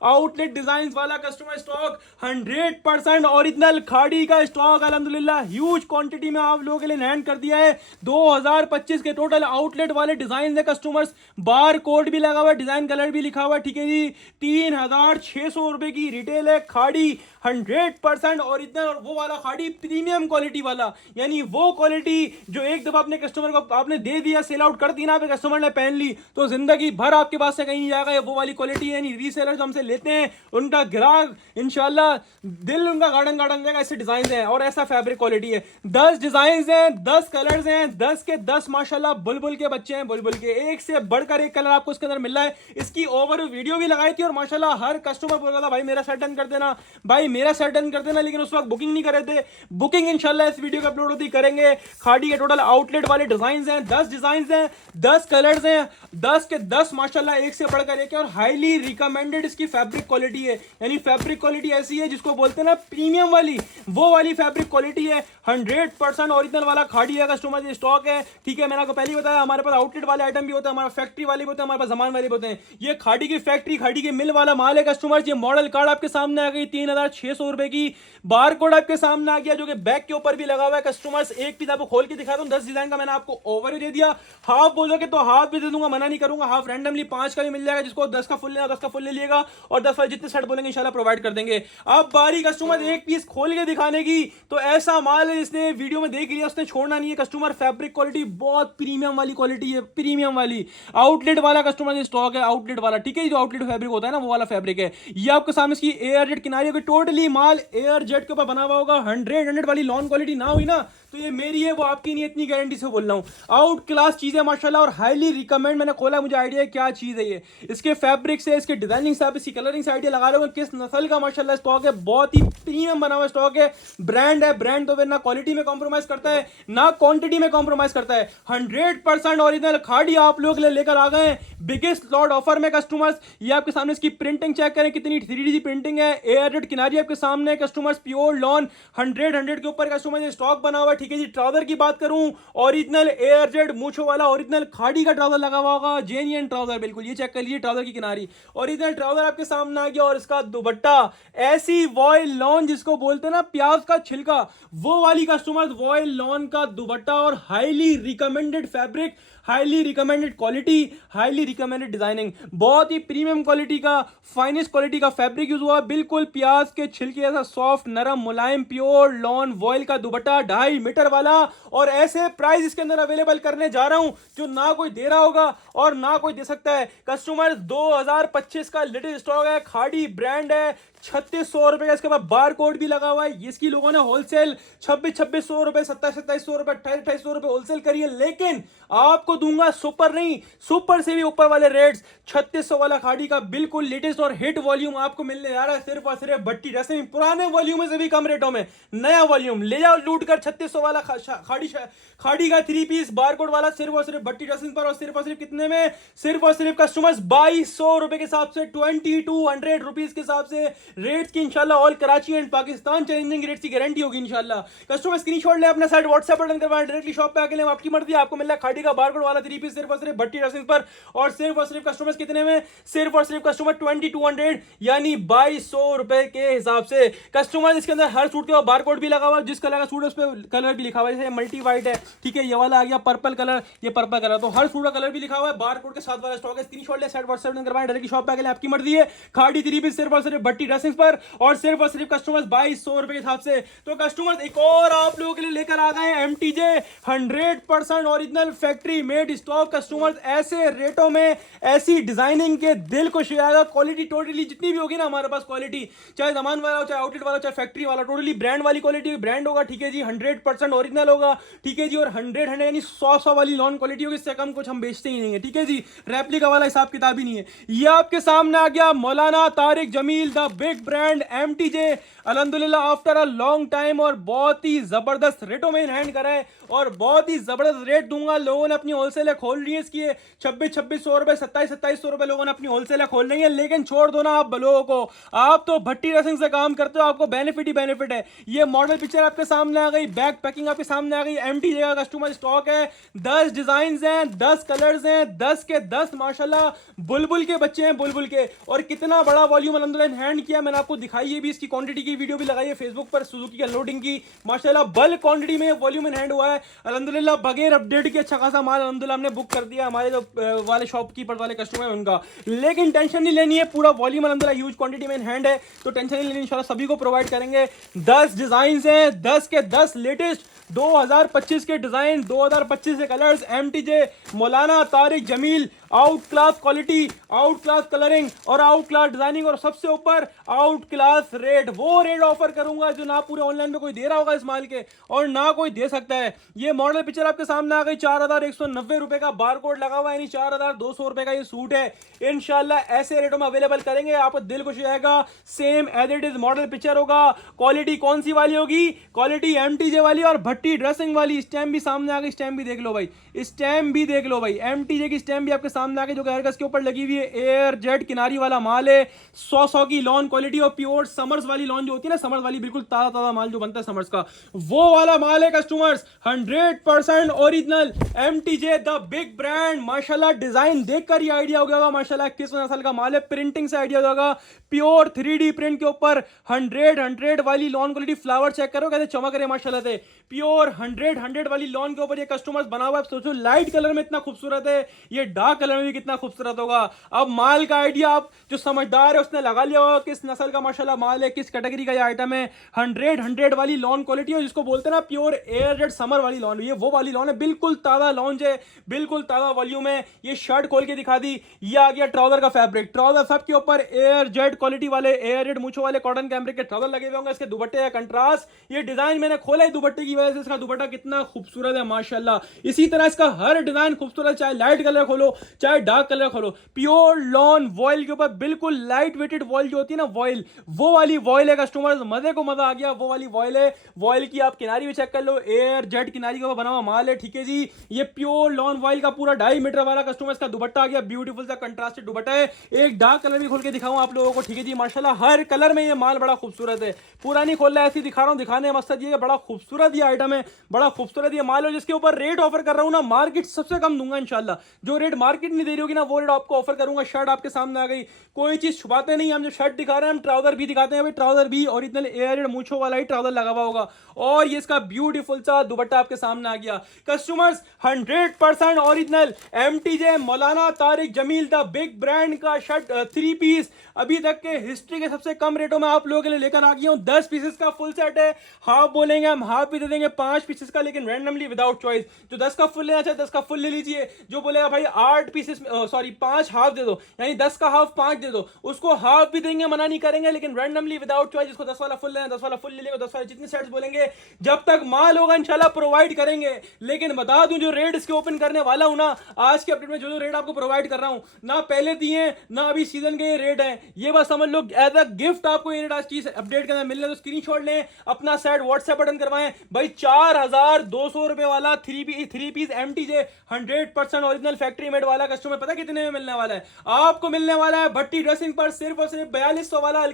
आउटलेट डिजाइन वाला कस्टमर स्टॉक 100% ओरिजिनल खाड़ी का स्टॉक अल्हम्दुलिल्लाह ह्यूज क्वांटिटी में आप लोगों के लिए लैंड कर दिया है। 2025 के टोटल आउटलेट वाले डिजाइन है कस्टमर्स, बार कोड भी लगा हुआ है, डिजाइन कलर भी लिखा हुआ है, ठीक है जी। 3600 रुपए की रिटेल है खाड़ी 100% ओरिजिनल, और वो वाला खाड़ी प्रीमियम क्वालिटी वाला, यानी वो क्वालिटी जो एक दफा अपने कस्टमर को आपने दे दिया, सेल आउट कर दी ना, कस्टमर ने पहन ली तो जिंदगी भर आपके पास से कहीं नहीं जाएगा। ये वो वाली क्वालिटी है, यानी रीसेलर्स हमसे लेते हैं, उनका ग्राहक इंशाल्लाह दिल उनका गार्डन गार्डन जाएगा। ऐसे डिजाइन हैं और ऐसा फैब्रिक क्वालिटी है। 10 डिजाइन हैं, 10 कलर्स हैं, 10 के 10 माशाल्लाह बुलबुल के बच्चे हैं, बुलबुल के एक से बढ़कर एक कलर आपको इसके अंदर मिल रहा है। इसकी ओवर वीडियो भी लगाई थी और माशाल्लाह हर कस्टमर बोल रहा था भाई मेरा सेट डन कर देना, भाई मेरा सेट डन कर देना, लेकिन उस वक्त बुकिंग नहीं कर रहे थे। बुकिंग इंशाल्लाह इस वीडियो का अपलोड होती करेंगे। खाड़ी के टोटल आउटलेट वाले डिजाइन हैं, 10 डिजाइन हैं, 10 कलर्स हैं, 10 के 10 माशाल्लाह एक से बढ़कर एक है, और हाईली रिकमेंडेड इसकी फैब्रिक क्वालिटी है। यानी फैब्रिक क्वालिटी ऐसी है जिसको बोलते हैं ना प्रीमियम वाली, वो वाली फैब्रिक क्वालिटी है। 100% ओरिजिनल वाला खाड़ी है, कस्टमर स्टॉक है, ठीक है। मैंने आपको पहले ही बताया हमारे पास आउटलेट वाले आइटम भी होते हैं, हमारा फैक्ट्री वाले भी होते हैं, हमारे पास सामान वाले भी होते हैं। ये खाड़ी की फैक्ट्री, खाड़ी की मिल वाला माल है कस्टमर। ये मॉडल कार्ड आपके सामने आ गई 3600 रुपए की, बार कोड आपके सामने आ गया जो कि बैक के ऊपर भी लगा हुआ है कस्टमर्स। एक पीस आपको खोल के दिखाता हूं, 10 डिजाइन का मैंने आपको ओवर दे दिया। हाफ बोलोगे तो हाफ भी दे दूंगा, मना नहीं करूंगा। हाफ रैंडमली 5 का भी मिल जाएगा, जिसको 10 का फुल लेना 10 का फुल ले लिएगा, और 10 वाले जितने सेट बोलेंगे इंशाल्लाह प्रोवाइड कर देंगे। अब बारी कस्टमर एक पीस खोल के दिखाने की, तो ऐसा माल है इसने वीडियो में देख लिया उसने छोड़ना नहीं है कस्टमर। फैब्रिक क्वालिटी बहुत प्रीमियम वाली क्वालिटी है, प्रीमियम वाली आउटलेट वाला कस्टमर स्टॉक है, आउटलेट वाला, ठीक है। जो आउटलेट फैब्रिक होता है ना वो वाला फैब्रिक है। ये आपके सामने इसकी एयर जेट किनारी होगी, टोटली माल एयर जेट के ऊपर बना हुआ होगा। 100 वाली लॉन क्वालिटी ना हुई ना तो ये मेरी है वो आपकी नहीं, इतनी गारंटी से बोल रहा हूँ। आउट क्लास चीज है माशाल्लाह, और हाईली रिकमेंड। मैंने खोला, मुझे आइडिया है क्या चीज है ये। इसके फैब्रिक से, इसके डिजाइनिंग से, इसकी कलरिंग से आइडिया लगा रहे हो किस नस्ल का माशाल्लाह स्टॉक है। बहुत ही प्रीमियम बना हुआ स्टॉक है, ब्रांड है। ब्रांड तो फिर ना क्वालिटी में कॉम्प्रोमाइज करता है ना क्वांटिटी में कॉम्प्रोमाइज करता है। 100% ओरिजिनल खाड़ी आप लोग लेकर आ गए बिगेस्ट लॉट ऑफर में कस्टमर्स। ये आपके सामने इसकी प्रिंटिंग चेक करें कितनी 3D प्रिंटिंग है। एयर जेट किनारी आपके सामने कस्टमर्स, प्योर लॉन 100 के ऊपर कस्टमर स्टॉक बना हुआ है, ठीक है जी। ट्राउजर की बात करूं, ओरिजिनल एयर जेट मूछों वाला ओरिजिनल खाड़ी का ट्राउजर लगा हुआ होगा, जेन्युइन ट्राउजर बिल्कुल। ये चेक कर लीजिए ट्राउजर की किनारी, ओरिजिनल ट्राउजर आपके सामने आ गया। और इसका दुपट्टा ऐसी वॉयल लॉन जिसको बोलते हैं ना प्याज का छिलका, वो वाली कस्टमर्स वॉयल लॉन का दुपट्टा, और highly recommended fabric, highly recommended quality, highly recommended designing, बहुत ही प्रीमियम क्वालिटी का, फाइनेस्ट क्वालिटी का फैब्रिक यूज हुआ, बिल्कुल प्याज के छिलके जैसा सॉफ्ट नरम मुलायम प्योर लॉन वॉयल का दुपट्टा 2.5 मीटर वाला। और ऐसे प्राइस इसके अंदर अवेलेबल करने जा रहा हूं जो ना कोई दे रहा होगा और ना कोई दे सकता है कस्टमर। 2025 का लेटेस्ट स्टॉक है, खाड़ी ब्रांड है, 3600 रुपए का इसके बाद बार कोड भी लगा हुआ है। इसकी लोगों ने होलसेल 2600 रुपए, 2700 रुपए, 2800 रुपए होलसेल करी है, लेकिन आपको दूंगा सुपर नहीं, सुपर से भी ऊपर वाले रेट्स। 3600 वाला खाड़ी का बिल्कुल लेटेस्ट और हिट वॉल्यूम आपको मिलने जा रहा है सिर्फ और सिर्फ भट्टी ड्रेसिंग। पुराने वॉल्यूम से भी कम रेटों में नया वॉल्यूम ले जाओ लूट कर। 3600 वाला खाड़ी का 3 पीस बार कोड वाला सिर्फ और सिर्फ भट्टी ड्रेसिंग पर, और सिर्फ कितने में, सिर्फ और सिर्फ कस्टमर्स 2200 रुपए के हिसाब से, 2200 रुपीज के हिसाब से रेट्स की इंशाल्लाह all Karachi and Pakistan challenging rates की गारंटी होगी इंशाल्लाह। कस्टमर स्क्रीनशॉट ले अपने साइड व्हाट्सएप पर करवाएं, डायरेक्टली शॉप पे आके ले, आपकी मर्जी। आपको मिल रहा है खाड़ी का बारकोड वाला 3 पीस सिर्फ और सिर्फ भट्टी ड्रेसिंग पर, और सिर्फ कस्टमर्स कितने में, सिर्फ और सिर्फ कस्टमर 2200 यानी 2200 रुपए के हिसाब से। कस्टमर इसके अंदर हर सूट के बारकोड भी लगा हुआ है, जिस कलर का सूट है उस पर कलर भी लिखा हुआ है। जैसे मल्टी व्हाइट है, ठीक है, ये वाला आ गया पर्पल कलर, ये पर्पल कलर, तो हर सूट का कलर भी लिखा हुआ है, बारकोड के साथ वाला स्टॉक है। स्क्रीनशॉट ले साइड व्हाट्सएप पर करवाएं, डायरेक्टली शॉप पे आके ले, आपकी मर्जी है। खाड़ी 3 पीस सिर्फ और सिर्फ भट्टी ड्रेसिंग पर, और सिर्फ कस्टमर्स 2200 रुपए के हिसाब से। तो कस्टमर्स एक और आप लोगों के लिए लेकर आ गए हैं MTJ 100% original factory made stock. Customers ऐसे रेटों में, ऐसी डिजाइनिंग के दिल को छुएगा। क्वालिटी टोटली जितनी भी होगी ना हमारे पास क्वालिटी, चाहे सामान वाला हो, चाहे आउटलेट वाला, चाहे फैक्ट्री वाला, टोटली ब्रांड वाली क्वालिटी, ब्रांड होगा, ठीक है जी। 100% ओरिजिनल होगा, ठीक है जी। और 100 यानी 100 वाली लॉन क्वालिटी होगी, इससे कम कुछ हम बेचते ही नहीं है, ठीक है जी। रेप्लिका वाला हिसाब किताब ही नहीं है। ये आपके सामने आ गया Maulana Tariq Jameel the big brand MTJ अल्हम्दुलिल्लाह आफ्टर अ लॉन्ग टाइम, और बहुत ही जबरदस्त रेटों में इन हैंड करा है और बहुत ही जबरदस्त रेट दूंगा। लोगों ने अपनी होलसेल खोल रही है इसकी 2600 रुपए, 2700 रुपए लोगों ने अपनी होलसेल खोल रही है। लेकिन छोड़ दो ना आप लोगों को, आप तो भट्टी ड्रेसिंग से काम करते हो, आपको बेनिफिट ही बेनिफिट है। ये मॉडल पिक्चर आपके सामने आ गई, बैक पैकिंग आपके सामने आ गई, MTJ का कस्टमर स्टॉक है, 10 डिजाइन हैं, 10 कलर्स हैं, 10 के 10 माशाल्लाह बुलबुल के बच्चे हैं, बुलबुल के। और कितना बड़ा वॉल्यूम अल्हम्दुलिल्लाह हैंड किया मैंने, आपको दिखाई है भी, इसकी क्वांटिटी की वीडियो भी लगाई है फेसबुक पर, सुजुकी की अनलोडिंग की माशाल्लाह बल्क क्वांटिटी में वॉल्यूम इन हैंड हुआ है अल्हम्दुलिल्लाह। बगैर अपडेट के अच्छा खासा माल अल्हम्दुलिल्लाह हमने बुक कर दिया, हमारे जो वाले शॉपकीपर वाले कस्टमर है उनका। लेकिन टेंशन नहीं लेनी है, पूरा वॉल्यूम अल्हम्दुलिल्लाह ह्यूज क्वांटिटी में इन हैंड है, तो टेंशन नहीं लेनी, इंशाल्लाह सभी को प्रोवाइड करेंगे। 10 डिजाइन हैं, 10 के 10 लेटेस्ट 2025 के डिजाइन, 2025 के colours, MTJ Maulana Tariq Jameel, out class quality, out class colouring और आउट क्लास डिजाइनिंग, और सबसे ऊपर आउट क्लास रेट। वो रेट ऑफर करूंगा जो ना पूरे ऑनलाइन में कोई दे रहा होगा इस माल के, और ना कोई दे सकता है। ये मॉडल पिक्चर आपके सामने आ गई, 4190 रुपए का बारकोड लगा हुआ है, यानी 4200 रुपए का ये सूट है। इंशाल्लाह ऐसे रेटों में अवेलेबल करेंगे, आपको दिल खुश हो जाएगा। Same as it is model picture होगा। क्वालिटी कौन सी वाली होगी? क्वालिटी MTJ वाली और भट्टी ड्रेसिंग वाली। स्टैम्प भी सामने आ गई, स्टैम्प भी देख लो भाई, स्टैम्प भी देख लो भाई, MTJ की स्टैम्प भी आपके सामने आ गई, जो कि एयरगस के ऊपर लगी हुई है। एयर जेट किनारी वाला माल है, 100 की लॉन क्वालिटी और प्योर समर्स वाली लॉन जो होती है ना, समर्स वाली, बिल्कुल ताजा ताजा माल जो बनता है समर्स का, वो वाला माल है customers. 100% original MTJ the big brand. माशाल्लाह डिजाइन देखकर ही आइडिया हो गया होगा माशाल्लाह किस नस्ल का माल है, प्रिंटिंग से आइडिया होगा। प्योर 3D प्रिंट के ऊपर 100 वाली लॉन क्वालिटी, फ्लावर चेक करो कैसे चमक रहे माशाल्लाह से। प्योर 100 वाली लॉन के ऊपर ये कस्टमर्स बना हुआ है। सोचो लाइट कलर में इतना खूबसूरत है, ये डार्क कलर में भी कितना खूबसूरत होगा। अब माल का आइडिया आप जो समझदार है उसने लगा लिया होगा किस नस्ल का माशाल्लाह माल है, किस कैटेगरी का ये आइटम है। 100 वाली लॉन क्वालिटी है, जिसको बोलते हैं ना प्योर एयर जेट समर वाली लॉन, ये वो वाली लॉन है, बिल्कुल ताजा लॉन्च है, बिल्कुल ताजा वॉल्यूम है। ये शर्ट खोल के दिखा दी, ये आ गया ट्राउजर का फैब्रिक, ट्राउजर सब के ऊपर एयर जेट क्वालिटी वाले, एयर जेट मूछों वाले कॉटन कैमरिक के ट्राउजर लगे हुए होंगे। इसके दुपट्टे का कंट्रास्ट, ये डिजाइन मैंने खोला है दुपट्टे की वजह से, इसका दुपट्टा कितना खूबसूरत है माशाल्लाह। इसी तरह इसका हर डिजाइन खूबसूरत, चाहे लाइट कलर खोलो चाहे डार्क कलर खोलो। प्योर लॉन वॉइल के ऊपर बिल्कुल लाइट वेटेड वॉइल जो होती है ना, वॉइल, वो वाली वॉइल है कस्टमर्स। मजे को मजा आ गया, वो वाली वॉइल है। वॉइल की आप किनारी भी चेक कर लो, एयर जेट किनारी के ऊपर बना हुआ माल है, ठीक है जी। ये प्योर लॉन वॉइल का पूरा 2.5 मीटर वाला कस्टमर्स का दुपट्टा आ गया, ब्यूटीफुल सा कंट्रास्टेड दुपट्टा है। एक डार्क कलर भी खोल के दिखाऊं आप लोगों को, ठीक है जी। माशाल्लाह हर कलर में ये माल बड़ा खूबसूरत है, पूरा नहीं खोल रहा है, ऐसे दिखा रहा हूं, दिखाने मकसद ये बड़ा खूबसूरत ये आइटम है, बड़ा खूबसूरत ये माल है, जिसके ऊपर रेट ऑफर कर रहा हूं ना, मार्केट सबसे कम दूंगा इंशाल्लाह। जो रेट मार्केट नहीं दे रही होगी ना, वो रेट आपको ऑफर करूंगा। शर्ट आपके सामने आ गई, कोई चीज छुपाते नहीं, हम जो शर्ट दिखा रहे हैं हम ट्राउजर भी दिखाते हैं भाई, ट्राउजर भी ओरिजिनल एयर मूछों वाला ही ट्राउजर लगा हुआ होगा। और ये इसका ब्यूटीफुल सा दुपट्टा आपके सामने आ गया customers. 100% original MTJ Maulana Tariq Jameel the big brand का शर्ट 3 पीस, अभी तक के हिस्ट्री के सबसे कम रेटों में आप लोगों के लिए लेकर आ गया हूं। 10 पीसेस का फुल सेट है, हाफ बोलेंगे हम हाफ भी दे देंगे, 5 पीसेस का, लेकिन रैंडमली विदाउट चॉइस। जो 10 का फुल लेना चाहे 10 का फुल ले लीजिए, जो बोलेगा भाई 8 पीसेस सॉरी 5 हाफ दे दो, यानी 10 का हाफ 5 दे दो, उसको हाफ भी देंगे, मना नहीं करेंगे, लेकिन रैंडमली विदाउट चॉइस। जिसको 10 वाला फुल लेना 10 वाला फुल ले लेगा, 10 वाले जितने सेट्स बोलेंगे, जब तक माल होगा इंशाल्लाह प्रोवाइड करेंगे। लेकिन बता दूं जो रेट इसके ओपन करने वाला हूं ना, आज के अपडेट में जो रेट आपको प्रोवाइड कर रहा हूं ना, पहले दिए ना अभी सीजन के ये रेट है, ये बात समझ लो। एज अ गिफ्ट आपको ये रेट आज चीज अपडेट करना मिलने, तो स्क्रीनशॉट लें, अपना सेट व्हाट्सएप बटन करवाएं भाई। 4200 रुपए वाला 3 piece MTJ 100% original factory made वाला कस्टमर पता कितने में मिलने वाला है आपको? मिलने वाला है भट्टी ड्रेसिंग पर सिर्फ और सिर्फ 4200 वाला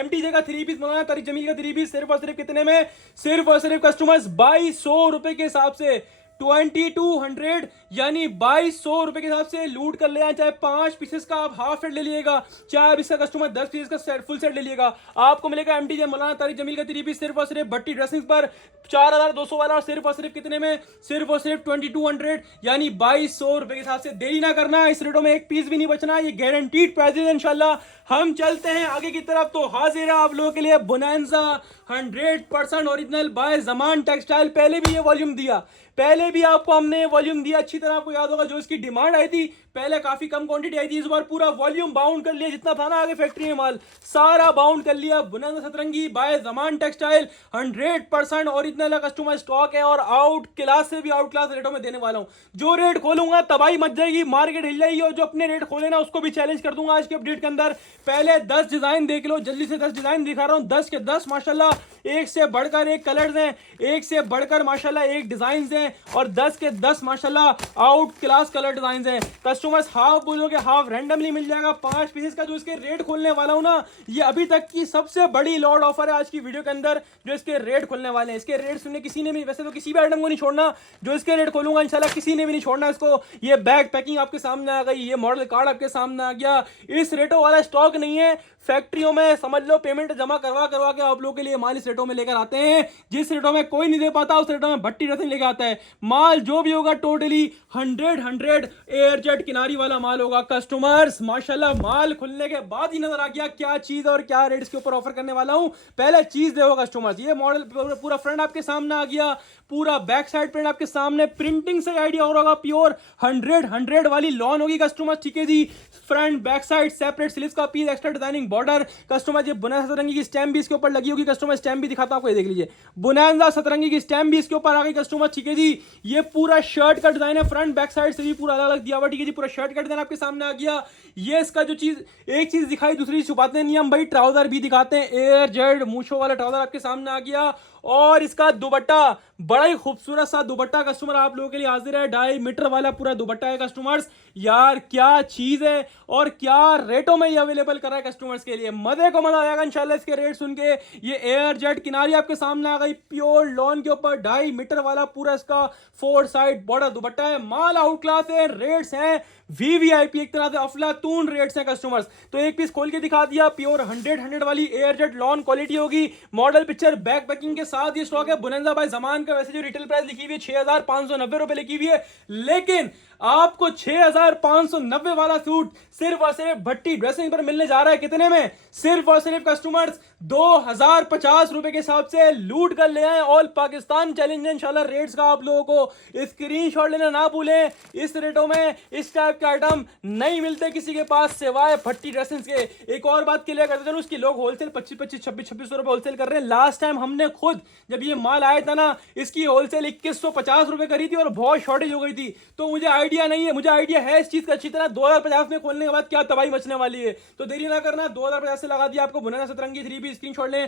MTJ का 3 पीस मौलाना तारिक जमील का 3 पीस, सिर्फ और सिर्फ कितने में? सिर्फ और सिर्फ कस्टमर्स 2200 रुपए के हिसाब से, 2200 यानी 2200 रुपए के हिसाब से लूट कर ले आए। चाहे 5 पीसेस का आप हाफ सेट ले लीजिएगा, चाहे अब इसका कस्टमर 10 पीसेस का सेट फुल सेट ले लीजिएगा, आपको मिलेगा MTJ मौलाना तारिक जमील का 3 पीस सिर्फ और सिर्फ भट्टी ड्रेसिंग पर 4200 वाला, और सिर्फ और सिर्फ कितने में? सिर्फ और सिर्फ 2200 यानी 2200 रुपए के हिसाब से। देरी ना करना, इस रेटों में एक पीस भी नहीं बचना, ये गारंटीड प्राइसेस है इंशाल्लाह। हम चलते हैं आगे की तरफ, तो हाजिर है आप लोगों के लिए bonanza 100% original by Zaman textile. पहले भी ये वॉल्यूम दिया, पहले पहले भी आपको हमने वॉल्यूम दिया, अच्छी तरह आपको याद होगा, जो इसकी डिमांड आई थी पहले काफी कम क्वांटिटी आई थी, इस बार पूरा वॉल्यूम बाउंड कर लिया, जितना था ना आगे फैक्ट्री में माल सारा बाउंड कर लिया। बुनंदा Satrangi by Zaman textile 100% original customer stock है और आउट क्लास से भी आउट क्लास रेटों में देने वाला हूं। जो रेट खोलूंगा तबाही मच जाएगी, मार्केट हिल जाएगी, और जो अपने रेट खोले ना उसको भी चैलेंज कर दूंगा आज के अपडेट के अंदर। पहले 10 डिजाइन देख लो, जल्दी से 10 डिजाइन दिखा रहा हूं, 10 के 10 माशाल्लाह एक से बढ़कर एक कलर्स हैं, एक से बढ़कर माशाल्लाह एक डिजाइन हैं, और 10 के 10 माशाल्लाह आउट क्लास कलर डिजाइन हैं। कस्टमर्स हाफ बोलोगे हाफ रैंडमली मिल जाएगा 5 पीसेस का। जो इसके रेट खोलने वाला हूं ना, ये अभी तक की सबसे बड़ी लॉट ऑफर है आज की वीडियो के अंदर, जो इसके रेट खोलने वाले हैं। इसके रेट सुनने किसी ने भी, वैसे तो किसी भी आइटम को नहीं छोड़ना, जो इसके रेट खोलूंगा इंशाल्लाह किसी ने भी नहीं छोड़ना इसको। ये बैग पैकिंग आपके सामने आ गई, ये मॉडल कार्ड आपके सामने आ गया। इस रेटों वाला स्टॉक नहीं है, फैक्ट्रियों में समझ लो पेमेंट जमा करवा करवा के आप लोगों के लिए माल इस रेटों में लेकर आते हैं। जिस रेटों में कोई नहीं दे पाता उस रेटों में भट्टी ड्रेसिंग लेकर आता है। माल जो भी होगा टोटली 100 एयर जेट किनारी वाला माल होगा। कस्टमर्स माशाल्लाह माल खुलने के बाद ही नजर आ गया क्या चीज और क्या रेट इसके ऊपर ऑफर करने वाला हूं। पहले चीज देखो कस्टमर्स, ये मॉडल पूरा फ्रंट आपके सामने आ गया, पूरा बैक साइड प्रिंट आपके सामने, प्रिंटिंग से आइडिया हो रहा होगा, प्योर 100 वाली लॉन होगी कस्टमर, ठीक है जी। Front back side separate sleeves का piece, extra designing border, customer ये बुनादा सतरंगी की स्टैम्प भी इसके ऊपर लगी होगी। कस्टमर स्टैम्प भी दिखाता हूं आपको, ये देख लीजिए, बुनादा सतरंगी की स्टैम्प भी इसके ऊपर आ गई कस्टमर, ठीक है जी। ये पूरा शर्ट का डिजाइन है, फ्रंट बैक साइड से भी पूरा अलग अलग दिया हुआ, ठीक है जी। पूरा शर्ट का डिजाइन आपके सामने आ गया। ये इसका जो चीज, एक चीज दिखाई दूसरी छुपाते नहीं हम भाई, ट्राउजर भी दिखाते हैं, एयर जेड मूछो वाला ट्राउजर आपके सामने आ गया। और इसका दुपट्टा बड़ा ही खूबसूरत सा दुपट्टा कस्टमर आप लोगों के लिए हाजिर है, 2.5 मीटर वाला पूरा दुपट्टा है कस्टमर्स। यार क्या चीज है और क्या रेटों में ये अवेलेबल कर रहा है कस्टमर्स के लिए, मजे को मजा आएगा इंशाल्लाह इसके रेट सुन के। ये एयर जेट किनारी आपके सामने आ गई, प्योर लॉन के ऊपर 2.5 मीटर वाला पूरा इसका 4 साइड बॉर्डर दुपट्टा है। माल आउट क्लास है, रेट्स हैं वीवीआईपी, एक तरह से अफलातून रेट्स हैं कस्टमर्स। तो एक पीस खोल के दिखा दिया, प्योर 100 वाली एयर जेट लॉन क्वालिटी होगी। मॉडल पिक्चर बैक पैकिंग के साथ ये स्टॉक है। बुनंदा बाय जमान का वैसे जो रिटेल प्राइस लिखी हुई है 6590 रुपए लिखी हुई है, लेकिन आपको 6590 वाला सूट सिर्फ और सिर्फ भट्टी ड्रेसिंग पर मिलने जा रहा है। कितने में? सिर्फ और सिर्फ कस्टमर्स 2050 रुपए के हिसाब से लूट कर ले आए। ऑल पाकिस्तान चैलेंज है इंशाल्लाह रेट्स का, आप लोगों को स्क्रीनशॉट लेना ना भूलें। इस रेटों में इस टाइप के आइटम नहीं मिलते किसी के पास सिवाय भट्टी ड्रेसिंग के। एक और बात क्लियर करते चलो, उसकी लोग होलसेल 25-25, 26-26 रुपए होलसेल कर रहे हैं। लास्ट टाइम हमने खुद जब ये माल आया था ना, इसकी होलसेल 2150 रुपए करी थी और बहुत शॉर्टेज हो गई थी। तो मुझे आइडिया नहीं है, मुझे आइडिया है इस चीज का अच्छी तरह 2050 में खोलने के बाद क्या तबाही मचने वाली है। तो देरी ना करना, 2050 से लगा दिया आपको बुनादा सतरंगी 3 स्क्रीनशॉट लें,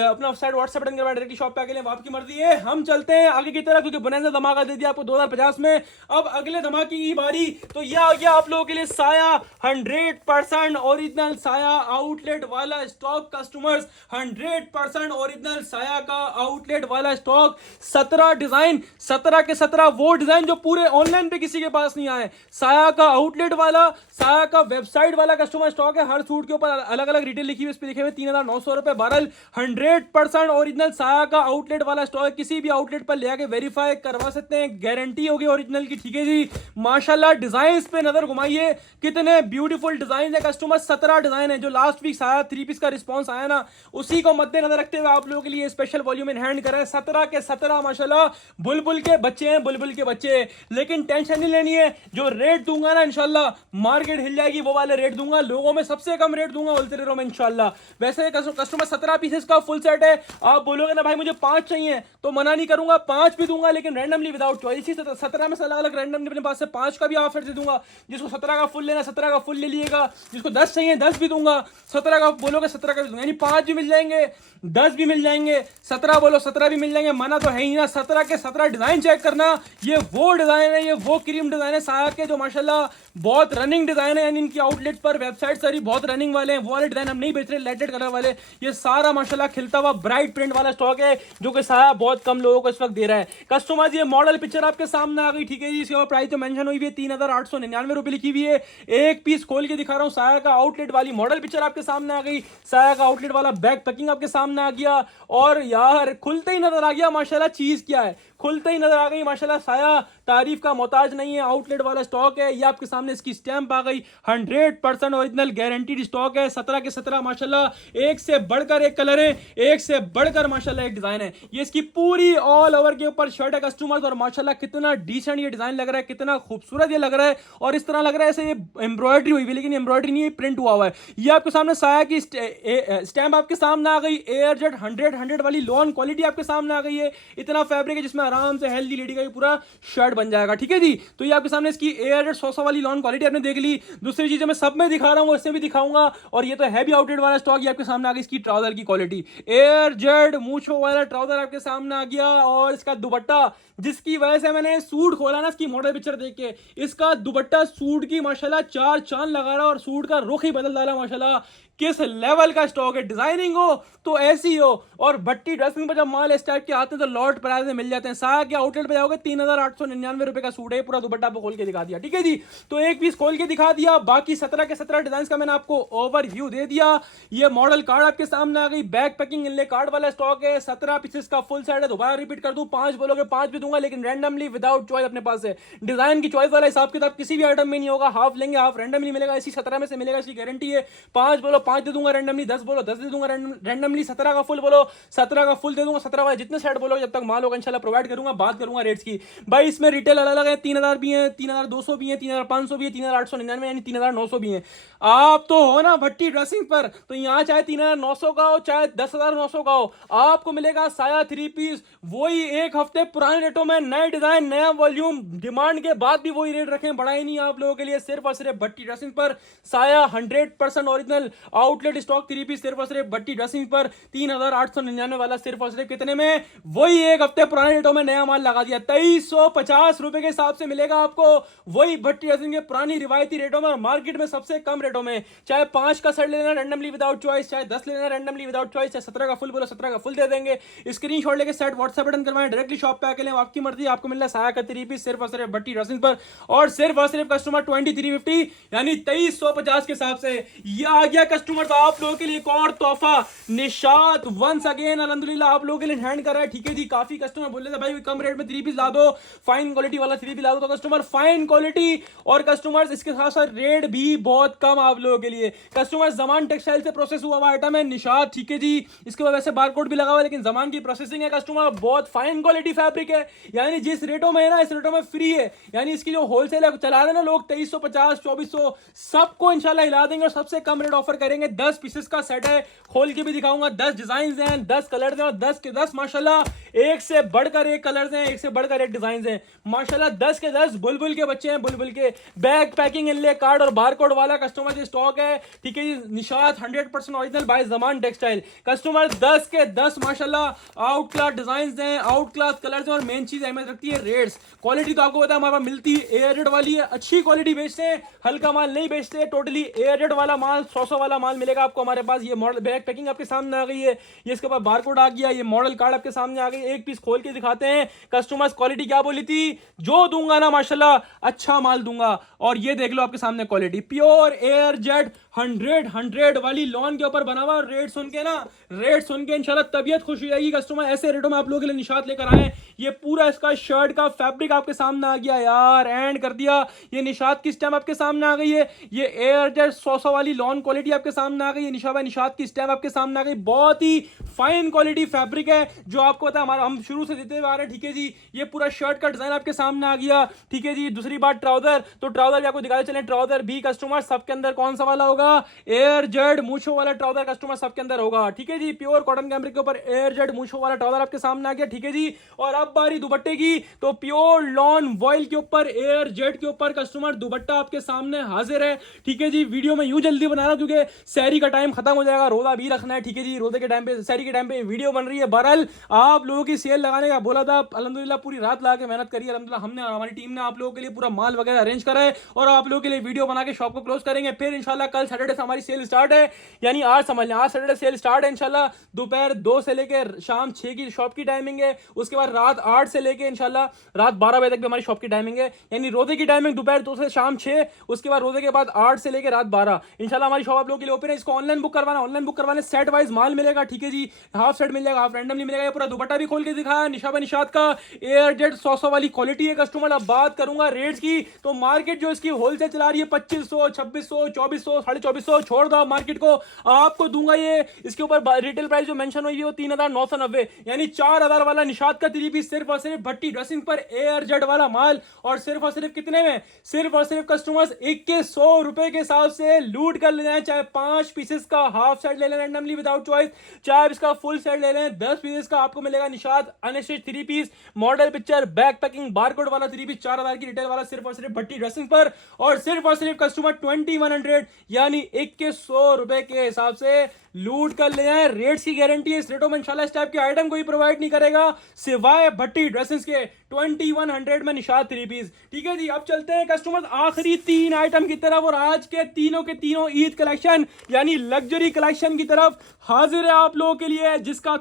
अपना साइड व्हाट्सएप बटन के बाद डायरेक्टली शॉप पे आके लें, आपकी मर्जी है। हम चलते हैं आगे की तरफ, क्योंकि बुनादा धमाका दे दिया आपको 2050 में। अब अगले धमाके की बारी, तो यह आ गया आप लोगों के लिए साया 100% ओरिजिनल साया आउटलेट वाला स्टॉक कस्टमर्स, 100% ओरिजिनल साया का आउटलेट वाला स्टॉक। 17 डिजाइन, 17 के 17 वो डिजाइन जो पूरे ऑनलाइन पे किसी के पास नहीं आए। साया का आउटलेट वाला, साया का वेबसाइट वाला कस्टमर स्टॉक है। हर सूट के ऊपर अलग अलग रिटेल लिखी हुई, इस पे लिखे हुए 3900 रुपए बहरल। 100% ओरिजिनल साया का आउटलेट वाला स्टॉक, किसी भी आउटलेट पर ले आके वेरीफाई करवा सकते हैं, गारंटी होगी ओरिजिनल की, ठीक है जी। माशाल्लाह डिजाइन पे नजर घुमाइए, कितने ब्यूटीफुल डिजाइन है कस्टमर। 17 डिजाइन है। जो लास्ट वीक साया 3 पीस का रिस्पांस आया ना, उसी को मद्देनजर रखते हुए आप लोगों के लिए स्पेशल वॉल्यूम इन हैंड कर रहे हैं। 17 के 17 माशाल्लाह बुलबुल के बच्चे हैं, बुलबुल के बच्चे। लेकिन टेंशन नहीं लेनी है, जो रेट दूंगा ना इंशाल्लाह मार्केट हिल जाएगी, वो वाले रेट दूंगा। लोगों में सबसे कम रेट दूंगा होलसेल रेटों में इंशाल्लाह। वैसे कस्टमर 17 पीसेस का फुल सेट है। आप बोलोगे ना भाई मुझे 5 चाहिए, तो मना नहीं करूंगा, 5 भी दूंगा, लेकिन रैंडमली विदाउट चॉइस ही 17 में से अलग अलग रैंडमली अपने पास से 5 का भी ऑफर दे दूंगा। जिसको 17 का फुल लेना 17 का फुल ले लीजिएगा, जिसको 10 चाहिए 10 भी दूंगा। 17 का बोलोगे 17 का भी दूंगा, यानी 5 भी मिल जाएंगे, 10 भी मिल जाएंगे, 17 बोलो 17 भी मिल जाएंगे, मना तो है ही ना। 17 के 17 डिजाइन चेक करना, ये वो डिजाइन है, ये वो क्रीम डिजाइन है साया के, जो माशाल्लाह बहुत रनिंग डिजाइन है। यानी इनकी आउटलेट पर वेबसाइट सारी बहुत रनिंग वाले हैं। वो वाले डिजाइन हम नहीं बेच रहे, लाइटेड कलर वाले। ये सारा माशाल्लाह खिलता हुआ ब्राइट प्रिंट वाला स्टॉक है, जो कि साया बहुत कम लोगों को इस वक्त दे रहा है। कस्टमर्स ये मॉडल पिक्चर आपके सामने आ गई, ठीक है जी। इसके प्राइस तो मेंशन हुई है 3899 रुपए लिखी हुई है। एक पीस खोल के दिखा रहा हूं, साया का आउटलेट वाली मॉडल पिक्चर आपके सामने आ गई, साया का आउटलेट वाला बैक पैकिंग आपके सामने आ गया। और यार खुलते ही नजर आ गया माशाल्लाह चीज क्या है, खुलते ही नजर आ गई माशाल्लाह। साया तारीफ का मोहताज नहीं है, आउटलेट वाला स्टॉक है। ये आपके सामने इसकी स्टैंप आ गई, 100% ओरिजिनल गारंटीड स्टॉक है। 17 के 17 माशाल्लाह एक से बढ़कर एक कलर है, एक से बढ़कर माशाल्लाह एक डिजाइन है। ये इसकी पूरी ऑल ओवर के ऊपर शर्ट है कस्टमर्स, और माशाल्लाह कितना डिसेंट ये डिजाइन लग रहा है, कितना खूबसूरत ये लग रहा है। और इस तरह लग रहा है ऐसे ये एम्ब्रॉयडरी हुई हुई, लेकिन एम्ब्रॉयडरी नहीं, प्रिंट हुआ हुआ है। ये आपके सामने साया की स्टैम्प आपके सामने आ गई, एयरजेट 100 वाली लॉन क्वालिटी आपके सामने आ गई है। इतना फैब्रिक है जिसमें आराम से हेल्दी लेडी का ये पूरा शर्ट बन जाएगा, ठीक है जी। तो ये आपके सामने इसकी एयरजेट 100 वाली लॉन क्वालिटी आपने देख ली। दूसरी चीजें मैं सब में दिखा रहा हूँ, इससे भी दिखाऊंगा। और ये तो हैवी आउटलेट वाला स्टॉक ये आपके सामने आ गया। इसकी ट्राउजर की क्वालिटी, एयरजेट मूछो वाला ट्राउजर आपके सामने आ गया। और इसका दुपट्टा, जिसकी वजह से मैंने सूट खोला ना इसकी मॉडल पिक्चर देख के, इसका दुपट्टा सूट की माशाल्लाह चार चांद लगा रहा, और सूट का रुख ही बदल डाला माशाल्लाह। किस लेवल का स्टॉक है, डिजाइनिंग हो तो ऐसी हो, और भट्टी ड्रेसिंग पर जब माल इस टाइप के आते हैं तो लॉट प्राइस में मिल जाते हैं। साया के आउटलेट पे जाओगे 3899 रुपए का सूट है, पूरा दुपट्टा पे खोल के दिखा दिया, ठीक है जी। तो एक पीस खोल के दिखा दिया, बाकी 17 के 17 डिजाइन का मैंने आपको ओवरव्यू दे दिया। ये मॉडल कार्ड आपके सामने आ गई, बैक पैकिंग इनले कार्ड वाला स्टॉक है। 17 पीसेस का फुल सेट है। दोबारा रिपीट कर दूं, 5 बोलोगे 5 भी दूंगा, लेकिन रैंडमली विदाउट चॉइस अपने पास है। डिजाइन की चॉइस वाला हिसाब किताब किसी भी आइटम में नहीं होगा। हाफ लेंगे हाफ रैंडमली मिलेगा, इसी 17 में से मिलेगा, इसकी गारंटी है। 5 बोलो 5 दे दूंगा रैंडमली, 10 बोलो 10 दे दूंगा रैंडमली, 17 का फुल बोलो 17 का फुल दे दूंगा। 17 वाले जितने सेट बोलो जब तक माल होगा इंशाल्लाह प्रोवाइड करूंगा। बात करूंगा रेट्स की भाई, इसमें रिटेल अलग अलग है। 3000 भी है, 3200 भी है, 3500 भी है, 3899 यानी 3900 भी है। आप तो हो ना भट्टी ड्रेसिंग पर, तो यहाँ चाहे 3900 का हो चाहे 10900 का हो, आपको मिलेगा साया 3 पीस वही एक हफ्ते पुराने रेटों में, नए डिजाइन नया वॉल्यूम, डिमांड के बाद भी वही रेट रखें, बढ़ाई नहीं आप लोगों के लिए। सिर्फ और सिर्फ भट्टी ड्रेसिंग पर साया 100% ओरिजिनल आउटलेट स्टॉक 3 पीस सिर्फ और सिर्फ भट्टी ड्रेसिंग पर 3899 वाला, सिर्फ और सिर्फ कितने में, वही एक हफ्ते पुराने रेटों में नया माल लगा दिया। 2350 रुपए के हिसाब से मिलेगा आपको वही भट्टी ड्रेसिंग के पुरानी रिवायती रेटों में, और मार्केट में सबसे कम रेटों में। चाहे 5 का सेट लेना रैंडमली विदाउट चॉइस, चाहे 10 लेना रैंडमली विदाउट चॉइस, चाहे 17 का फुल बोलो 17 का फुल दे देंगे। स्क्रीनशॉट लेके सेट व्हाट्सएप बटन करवाएं, डायरेक्टली शॉप पे आके लें, आपकी मर्जी। आपको मिल रहा है साया का 3 पीस सिर्फ और सिर्फ भट्टी ड्रेसिंग पर, और सिर्फ कस्टमर 2350 यानी 2350 के हिसाब से ये आ गया कस्टमर आप लोगों के लिए एक और तोहफा। निशात वंस अगेन अल्हम्दुलिल्लाह आप लोगों के लिए हैंड कर रहा है, ठीक है जी। काफी कस्टमर बोल रहे थे भाई कम रेट में 3 पीस ला दो, फाइन क्वालिटी वाला 3 पीस ला दो, तो कस्टमर फाइन क्वालिटी और कस्टमर्स इसके साथ साथ रेट भी बहुत कम आप लोगों के लिए। कस्टमर जमान टेक्सटाइल से प्रोसेस हुआ हुआ आइटम है निशात, ठीक है जी। इसके बाद वैसे बारकोड भी लगा हुआ है, लेकिन जमान की प्रोसेसिंग है कस्टमर, बहुत फाइन क्वालिटी फैब्रिक है। यानी जिस रेटों में है ना, इस रेटों में फ्री है। यानी इसकी जो होलसेल है चला रहे ना लोग 2350 2400, सबको इंशाल्लाह हिला देंगे और सबसे कम रेट ऑफर करेंगे। 10 पीसेस का सेट है, खोल के भी दिखाऊंगा। 10 डिजाइन हैं, 10 कलर हैं, और 10 के 10 माशाल्लाह एक से बढ़कर एक कलर हैं, एक से बढ़कर एक डिजाइन हैं माशाल्लाह। 10 के 10 बुलबुल के बच्चे हैं, बुलबुल के। बैग पैकिंग इनले कार्ड और बारकोड वाला कस्टमर जो स्टॉक है, ठीक है जी। Nishat 100% original by Zaman textile. Customer 10 के 10 माशाल्लाह आउट क्लास डिजाइन हैं, आउट क्लास कलर हैं, और मेन चीज अहमियत रखती है रेट्स। क्वालिटी तो आपको पता है हमारे पास मिलती है एयरजेट वाली है, अच्छी क्वालिटी बेचते हैं, हल्का माल नहीं बेचते। टोटली एयरजेट वाला माल 100 वाला माल मिलेगा आपको हमारे पास। ये मॉडल बैग पैकिंग आपके सामने आ गई है, ये इसके बाद बारकोड आ गया, ये मॉडल कार्ड आपके सामने आ गई। एक पीस खोल के दिखाते हैं। कस्टमर्स क्वालिटी क्या बोली थी, जो दूंगा ना माशाल्लाह अच्छा माल दूंगा। और ये देख लो आपके सामने क्वालिटी प्योर एयरजेट 100 वाली लॉन के ऊपर बना हुआ। रेट सुन के ना, रेट सुन के इंशाल्लाह तबीयत खुश हो जाएगी। कस्टमर ऐसे रेटों में आप लोगों के लिए निशात लेकर आए। ये पूरा इसका शर्ट का फैब्रिक आपके सामने आ गया यार, एंड कर दिया। ये निशात की स्टैम्प आपके सामने आ गई है, ये एयरजेट 100 वाली लॉन क्वालिटी आपके सामने आ गई है। निशात की स्टैम्प आपके सामने आ गई, बहुत ही फाइन क्वालिटी फैब्रिक है जो आपको पता है हमारा, हम शुरू से देते हुए आ रहे हैं, ठीक है जी। ये पूरा शर्ट का डिजाइन आपके सामने आ गया, ठीक है जी। दूसरी बात ट्राउजर, तो ट्राउजर भी आपको दिखाते चले। ट्राउजर भी कस्टमर सबके अंदर कौन सा वाला होगा, एयरजेट मूछो वाला ट्राउजर कस्टमर सबके अंदर होगा, ठीक है जी। प्योर कॉटन कैमरिक के ऊपर एयरजेट मूछो वाला ट्राउजर आपके सामने आ गया, ठीक है जी। और अब बारी दुपट्टे की, तो प्योर लॉन वॉइल के ऊपर एयरजेट के ऊपर कस्टमर दुपट्टा आपके सामने हाजिर है, ठीक है जी। वीडियो में यूं जल्दी बना रहा हूं क्योंकि सहरी का टाइम खत्म हो जाएगा, रोजा भी रखना है, ठीक है जी। रोजे के टाइम पे, सहरी के टाइम पे वीडियो बन रही है। बहरहाल आप लोगों की सेल लगाने का बोला था, अल्हम्दुलिल्लाह पूरी रात लगा के मेहनत करी है अल्हम्दुलिल्लाह। हमने और हमारी टीम ने आप लोगों के लिए पूरा माल वगैरह अरेंज करा है, और आप लोगों के लिए वीडियो बना के शॉप को क्लोज करेंगे। फिर इंशाल्लाह कल सैटरडे से हमारी सेल स्टार्ट है, यानी आज समझ लें आज सैटरडे सेल स्टार्ट है इंशाल्लाह। दोपहर 2 से लेकर शाम 6 की शॉप की टाइमिंग है। उसके बाद रात 8 से लेकर इंशाल्लाह रात 12 बजे तक भी हमारी शॉप की टाइमिंग है। यानी रोजे की टाइमिंग दोपहर 2 से शाम 6, उसके बाद रोजे के बाद 8 से लेकर रात 12 इंशाल्लाह हमारी शॉप आप लोगों के लिए ओपन है। इसको ऑनलाइन बुक करवाना, ऑनलाइन बुक करवाने सेट वाइज माल मिलेगा, ठीक है जी। हाफ सेट मिल जाएगा, हाफ रैंडमली मिलेगा। ये पूरा दुपट्टा भी खोल के दिखाया निशात का एयरजेट 100 वाली क्वालिटी है कस्टमर। अब बात करूंगा रेट्स की, तो मार्केट जो इसकी होलसेल चला रही है 2500 2600 2400 2450, छोड़ दो आप मार्केट को, आपको दूंगा ये, इसके ऊपर रिटेल प्राइस जो मेंशन हुई है वो 3990, यानी 4000 वाला निशात का 3 पीस सिर्फ और सिर्फ भट्टी ड्रेसिंग पर एयर जेट वाला माल, और सिर्फ कितने में, सिर्फ और सिर्फ कस्टमर्स 2100 रुपए के हिसाब से लूट कर ले जाए। चाहे 5 पीसेस का हाफ सेट ले लें रैंडमली विदाउट चॉइस, चाहे इसका फुल सेट ले लें 10 पीसेस का, आपको मिलेगा Nishat unstitch 3 piece model picture back packing barcode वाला 3 पीस 4000 की रिटेल वाला सिर्फ और सिर्फ भट्टी ड्रेसिंग पर, और सिर्फ कस्टमर 2100 यानी 2100 रुपए के हिसाब से लूट कर ले जाए। रेट्स की गारंटी है, इस रेटों में इंशाल्लाह इस टाइप के आइटम कोई प्रोवाइड नहीं करेगा सिवाय भट्टी ड्रेसेस के 2100 में निशात 3 पीस। ठीक है जी, अब चलते हैं कस्टमर्स आखिरी 3 आइटम की तरफ, और आज के तीनों ईद कलेक्शन यानी लग्जरी कलेक्शन की तरफ हाजिर है आप लोगों के लिए, जिसका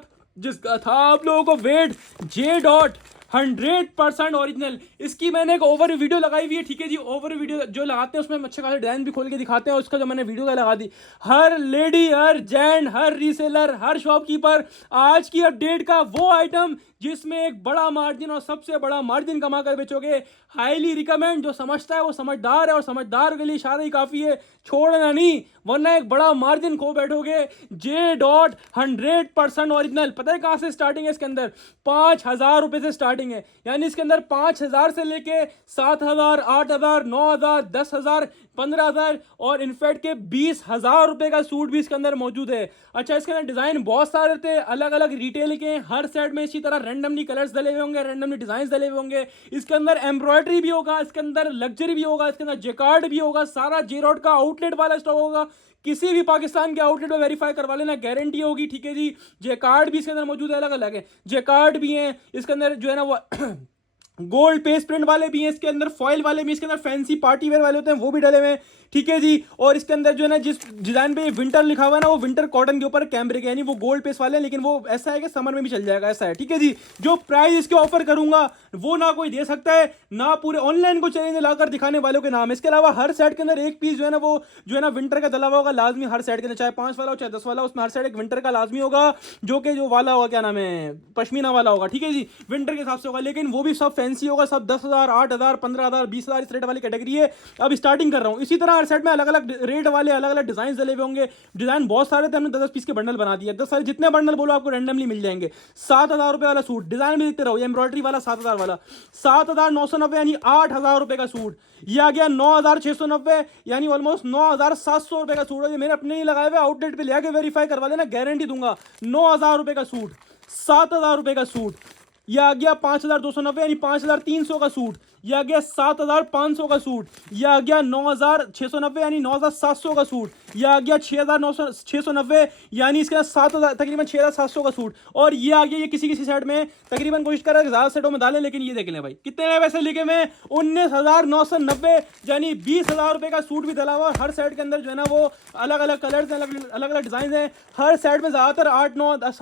था आप लोगों को वेट J. 100% ओरिजिनल। इसकी मैंने एक ओवर वीडियो लगाई हुई है, ठीक है जी, ओवर वीडियो जो लगाते हैं उसमें हम अच्छे खासे डिजाइन भी खोल के दिखाते हैं, उसका जो मैंने वीडियो लगा दी, हर लेडी, हर जेंट, हर रीसेलर, हर शॉपकीपर आज की अपडेट का वो आइटम जिसमें एक बड़ा मार्जिन और सबसे बड़ा मार्जिन कमा कर बेचोगे, हाईली रिकमेंड। जो समझता है वो समझदार है, और समझदार के लिए इशारा ही काफी है, छोड़ना नहीं वरना एक बड़ा मार्जिन खो बैठोगे। J. 100% ओरिजिनल। पता है कहां से स्टार्टिंग है इसके अंदर? 5000 रुपए से स्टार्टिंग है, यानी इसके अंदर 5000 से लेके 7000, 8000, 9000, 10000, 15000 और इनफैक्ट के 20000 रुपए का सूट भी इसके अंदर मौजूद है। अच्छा, इसके अंदर डिजाइन बहुत सारे थे, अलग अलग रिटेल के, हर सेट में इसी तरह रैंडमली कलर्स डले हुए होंगे, रैंडमली डिजाइन डले हुए होंगे। इसके अंदर एम्ब्रॉयडरी भी होगा, इसके अंदर लग्जरी भी होगा, इसके अंदर जेकार्ड भी होगा, सारा J. का आउटलेट वाला स्टॉक होगा। किसी भी पाकिस्तान के आउटलेट में वेरीफाई करवा लेना, गारंटी होगी। ठीक है जी, जेकार्ड भी इसके अंदर मौजूद है, अलग अलग है, जेकार्ड भी हैं इसके अंदर, जो है ना वो गोल्ड पेस्ट प्रिंट वाले भी हैं इसके अंदर, फॉइल वाले भी, इसके अंदर फैंसी पार्टी वेयर वाले होते हैं वो भी डले हुए हैं। ठीक है जी, और इसके अंदर जो है ना जिस डिजाइन पे विंटर लिखा हुआ है ना, वो विंटर कॉटन के ऊपर कैमरे के, यानी वो गोल्ड पेस्ट वाले हैं, लेकिन वो ऐसा है कि समर में भी चल जाएगा, ऐसा है। ठीक है जी, जो प्राइस इसके ऑफर करूंगा वो ना कोई दे सकता है, ना पूरे ऑनलाइन को चैलेंज लाकर दिखाने वालों के नाम। इसके अलावा हर सेट के अंदर एक पीस जो है ना वो जो है ना विंटर का डला हुआ होगा लाजमी, हर सेट के अंदर, चाहे 5 वाला हो चाहे 10 वाला, उसमें हर सेट एक विंटर का लाजमी होगा, जो वाला होगा, क्या नाम है, पश्मीना वाला होगा। ठीक है जी, विंटर के हिसाब से होगा, लेकिन वो भी सब फैंसी होगा, सब 10,000, 8,000, 15,000, 20,000 इस रेट वाली कैटेगरी है। अब स्टार्टिंग कर रहा हूँ। इसी तरह हर सेट में अलग अलग रेट वाले अलग अलग डिजाइन डले हुए होंगे। डिजाइन बहुत सारे थे, हमने 10 पीस के बंडल बना दिया, 10 सारे जितने बंडल बोलो आपको रैंडमली मिल जाएंगे। 7000 रुपए वाला सूट, डिजाइन भी देखते रहो, एम्ब्रॉयडरी वाला 7000 वाला, 7990 यानी 8000 रुपए का सूट। ये आ गया 9690 यानी ऑलमोस्ट 9700 रुपए का सूट है। ये मेरे अपने ही लगाए हुए, आउटलेट पे ले आके वेरीफाई करवा लेना, गारंटी दूंगा। 9000 रुपए का सूट, 7000 रुपए का सूट। यह आ गया 5290 यानी 5300 का सूट। यह आ गया 7500 का सूट। यह आ गया 9690 यानी 9700 का सूट। यह आ गया 6690 यानी इसके साथ 7000 तकरीबन 6700 का सूट। और ये आ गया, ये किसी सेट में तकरीबन कोशिश कर रहा है ज्यादा सेटों में डालें, लेकिन ये देख लें भाई कितने पैसे लिखे में 19990 यानी 20000 रुपए का सूट भी डला हुआ। हर सेट के अंदर जो है ना वो अलग अलग कलर्स हैं, अलग अलग डिजाइन हैं। हर सेट में ज्यादातर 8 9 10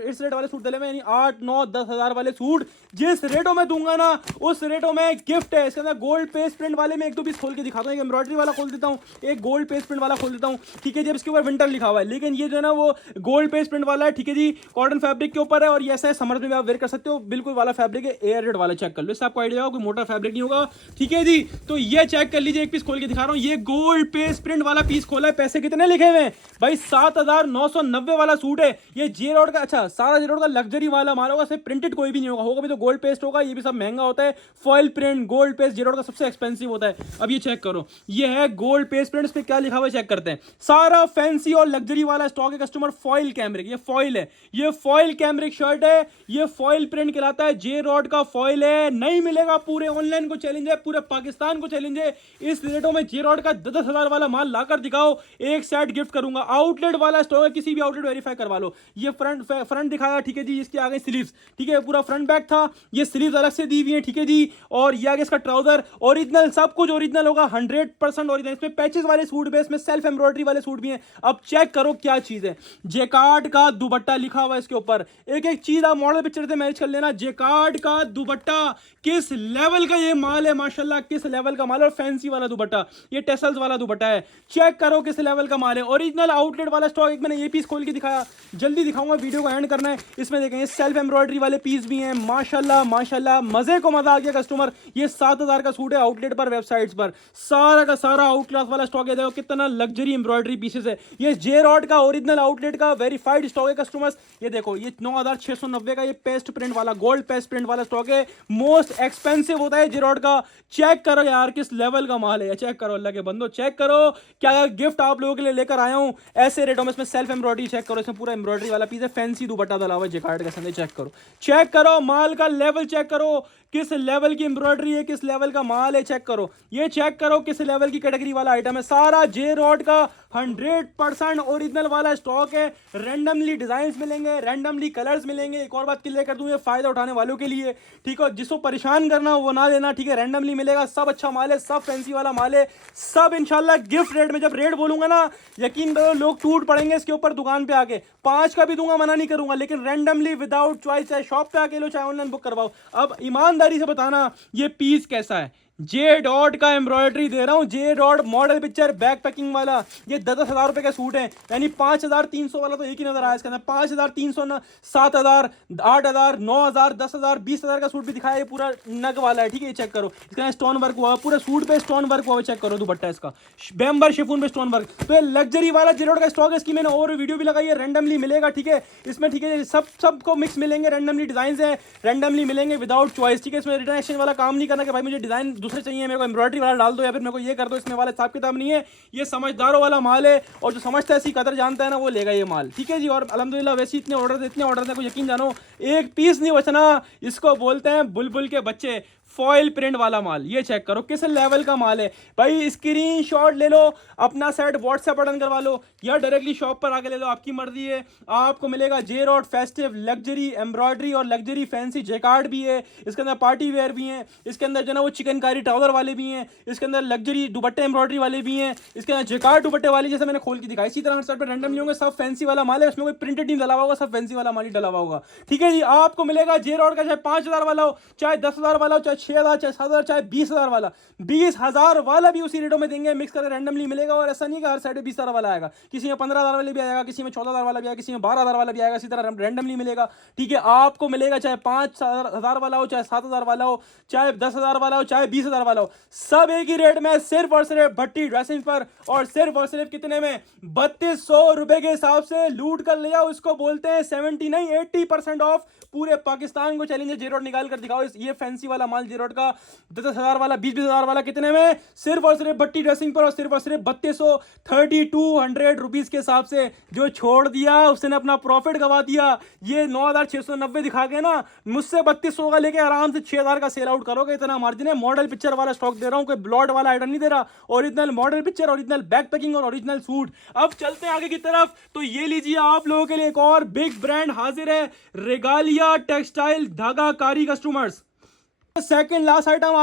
इस रेट वाले सूट डले में, यानी 8 9 10,000 वाले सूट जिस रेटों में दूंगा ना उस रेटों में गिफ्ट है। इसके अंदर गोल्ड पेस्ट प्रिंट वाले में एक दो पीस खोल के दिखाता हूँ, एक एम्ब्रॉयडरी वाला खोल देता हूँ, एक गोल्ड पेस्ट प्रिंट वाला खोल देता हूँ। ठीक है जी, इसके ऊपर विंटर लिखा हुआ है, लेकिन ये जो है ना वो गोल्ड पेस्ट प्रिंट वाला है। ठीक है जी, कॉटन फैब्रिक के ऊपर है, और ये ऐसा है समर में भी आप वेयर कर सकते हो, बिल्कुल वाला फैब्रिक है, एयर रेड वाला। चेक कर लो, इससे आपको आइडिया होगा, कोई मोटा फैब्रिक नहीं होगा। ठीक है जी, तो ये चेक कर लीजिए, एक पीस खोल के दिखा रहा हूँ, ये गोल्ड पेस्ट प्रिंट वाला पीस खोला है। पैसे कितने लिखे हुए हैं भाई? 7990 वाला सूट है ये, J. का। अच्छा, सारा J. का लग्जरी वाला माल होगा, सिर्फ प्रिंटेड कोई भी नहीं होगा भी तो गोल्ड पेस्ट होगा। ये भी सब महंगा होता है, foil print gold paste J. का सबसे एक्सपेंसिव होता है। अब ये चेक करो, ये है गोल्ड पेस्ट प्रिंट, इस पे क्या लिखा हुआ है चेक करते हैं। सारा फैंसी और लग्जरी वाला स्टॉक है कस्टमर। फॉइल कैमरिक, ये फॉइल है, ये फॉइल कैमरिक शर्ट है, ये फॉइल प्रिंट कहलाता है, J. का फॉइल है, नहीं मिलेगा। पूरे ऑनलाइन को चैलेंज है, पूरे पाकिस्तान को चैलेंज है। इस रेटों में J. का 10,000 वाला माल लाकर दिखाओ, एक सेट गिफ्ट करूंगा। आउटलेट वाला स्टॉक है, किसी भी आउटलेट वेरीफाई करवा लो। ये फ्रंट दिखाया, ठीक है जी, इसके आगे स्लीव्स, ठीक है, पूरा फ्रंट बैक था, ये स्लीव्स अलग से दी हुई है। ठीक है जी, और ये आगे इसका ट्राउजर ओरिजिनल, सब कुछ ओरिजिनल होगा, 100% ओरिजिनल। इसमें पैचेस वाले सूट भी, इसमें सेल्फ एम्ब्रॉयडरी वाले सूट भी हैं। अब चेक करो क्या चीज है, जेकार्ड का दुपट्टा लिखा हुआ है इसके ऊपर। एक एक चीज आप मॉडल पिक्चर से मैच कर लेना। जेकार्ड का दुपट्टा, किस लेवल का ये माल है माशाल्लाह, किस लेवल का माल। और फैंसी वाला दुपट्टा, ये टेसल्स वाला दुपट्टा है, चेक करो किस लेवल का माल है। ओरिजिनल आउटलेट वाला स्टॉक। एक मैंने ये पीस खोल के दिखाया, जल्दी दिखाऊंगा, वीडियो को एंड करना है। इसमें देखें सेल्फ एम्ब्रॉयडरी वाले पीस भी हैं, माशाल्लाह माशाल्लाह, मजे को मजा आ गया कस्टमर। ये 7000 का सूट है आउटलेट पर, वेबसाइट्स पर, सारा का सारा आउट क्लास वाला स्टॉक है। देखो कितना लग्जरी लग्जरी एम्ब्रॉयडरी पीसेस है। ये जे रॉड का ओरिजिनल आउटलेट का वेरीफाइड स्टॉक है कस्टमर्स। ये देखो ये 9690 का ये पेस्ट प्रिंट वाला गोल्ड पेस्ट प्रिंट वाला स्टॉक है। मोस्ट एक्सपेंसिव होता है जे रॉड का। चेक करो यार किस लेवल का माल है, चेक करो अल्लाह के बंदो, चेक करो क्या गिफ्ट आप लोगों के लिए लेकर आया हूं ऐसे रेटों में। इसमें सेल्फ एम्ब्रॉयडरी चेक करो, इसमें पूरा एम्ब्रॉयडरी वाला पीस है, फैंसी दुपट्टा डाला हुआ है जेकार्ड के साथ। चेक करो माल का लेवल, चेक करो किस लेवल की एम्ब्रॉयडरी है, किस लेवल का माल है, चेक करो। ये चेक करो किस लेवल की कैटेगरी वाला आइटम है। सारा जे रॉड का 100% ओरिजिनल वाला स्टॉक है। रैंडमली डिजाइन मिलेंगे, रैंडमली कलर्स मिलेंगे। एक और बात क्लियर कर दूं, ये फायदा उठाने वालों के लिए, ठीक है। जिसको परेशान करना वो ना लेना, ठीक है। रैंडमली मिलेगा, सब अच्छा माल है, सब फैंसी वाला माल है, सब इंशाल्लाह गिफ्ट रेट में। जब रेट बोलूंगा ना यकीन करो लोग टूट पड़ेंगे इसके ऊपर दुकान पे आके। 5 का भी दूंगा, मना नहीं करूंगा, लेकिन रैंडमली विदाउट चॉइस, चाहे शॉप पे आके लो चाहे ऑनलाइन बुक करवाओ। अब ईमानदारी से बताना ये पीस कैसा है। जे डॉट का एम्ब्रॉयडरी दे रहा हूं, J dot model picture back packing वाला। ये 10,000 रुपए का सूट है, यानी 5,300 वाला तो एक ही नजर आया इसके अंदर। 5,300 ना 7,000 8,000 9,000 10,000 20,000 का सूट भी दिखाया। ये पूरा नग वाला है, ठीक है। ये चेक करो, इसका स्टोन वर्क हुआ, पूरे सूट पे स्टोन वर्क हुआ, चेक करो दुपट्टा इसका बेम्बर शिफॉन पे स्टोन वर्क। तो ये लग्जरी वाला जे डॉट का स्टॉक है। इसकी मैंने और वीडियो भी लगाई है, रैंडमली मिलेगा, ठीक है। इसमें ठीक है सबको मिक्स मिलेंगे, रैंडमली डिजाइन है, रैंडमली मिलेंगे विदाउट चॉइस, ठीक है। इसमें रिटर्न एक्सचेंज वाला काम नहीं करना कि भाई मुझे डिजाइन दूसरे चाहिए, मेरे को एम्ब्रॉयडरी वाला डाल दो या फिर मेरे को ये कर दो, इसमें वाला हिसाब किताब नहीं है। ये समझदारों वाला माल है, और जो समझता है इसी कदर जानता है ना वो लेगा ये माल, ठीक है जी। और अल्हम्दुलिल्लाह वैसे इतने ऑर्डर थे, कोई यकीन जानो एक पीस नहीं बचना। इसको बोलते हैं बुलबुल के बच्चे, फॉइल प्रिंट वाला माल। ये चेक करो किस लेवल का माल है भाई। स्क्रीनशॉट ले लो, अपना सेट व्हाट्सएप बटन करवा लो या डायरेक्टली शॉप पर आके ले लो, आपकी मर्जी है। आपको मिलेगा जे रॉड फेस्टिव लग्जरी एम्ब्रॉयडरी और लग्जरी फैंसी जेकार्ड भी है, इसके अंदर पार्टी वेयर भी है, इसके अंदर जो ना वो चिकनकारी ट्राउजर वाले भी हैं, इसके अंदर लग्जरी दुपट्टे एम्ब्रॉयडरी वाले भी हैं, इसके अंदर जेकार्ड दुपट्टे वाले जैसे मैंने खोल के दिखाई। इसी तरह हर साइड पर रैंडमली होंगे, सब फैंसी वाला माल है, उसमें कोई प्रिंटेड नहीं डला होगा, सब फैंसी वाला माल ही डला होगा, ठीक है जी। आपको मिलेगा जे रॉड का चाहे 5,000 वाला हो, चाहे 10,000 वाला हो, चाहे 6,000 चाहे 7,000 चाहे 20,000 वाला, 20,000 वाला भी उसी रेटों में देंगे, मिक्स करके रैंडमली मिलेगा। और ऐसा नहीं कि हर साइड में 20,000 वाला आएगा, किसी में 15,000 वाला भी आएगा, किसी में 14,000 वाला भी आएगा, किसी में 12,000 वाला भी आएगा, इसी तरह रैंडमली मिलेगा, ठीक है। आपको मिलेगा चाहे 5,000 वाला हो, चाहे 7,000 वाला हो, चाहे 10,000 वाला हो, चाहे 20,000 वाला हो, सब एक ही रेट में, सिर्फ और सिर्फ भट्टी ड्रेसिंग पर। और सिर्फ और सिर्फ कितने में? 3,200 रुपए के हिसाब से लूट कर ले आओ। इसको बोलते हैं 70 नहीं 80% ऑफ। पूरे पाकिस्तान को चैलेंज है, जे रॉड निकाल कर दिखाओ ये फैंसी वाला माल, जे रॉड का 10,000 वाला 20,000 वाला कितने में? सिर्फ और सिर्फ भट्टी ड्रेसिंग पर, और सिर्फ 3,200 रुपीज के हिसाब से। जो छोड़ दिया उसने अपना प्रॉफिट गवा दिया। ये 9,690 दिखा के ना मुझसे 3,200 का लेके आराम से 6,000 का सेल आउट करोगे, इतना मार्जिन है। मॉडल पिक्चर वाला स्टॉक दे रहा हूं, कोई ब्लॉट वाला आइटम नहीं दे रहा, original model picture, original back packing और ओरिजिनल सूट। अब चलते हैं आगे की तरफ, तो ये लीजिए आप लोगों के लिए एक और बिग ब्रांड हाजिर है, रेगालिया टेक्सटाइल धागा कारी कस्टमर्स। सेकंड लास्ट आइटम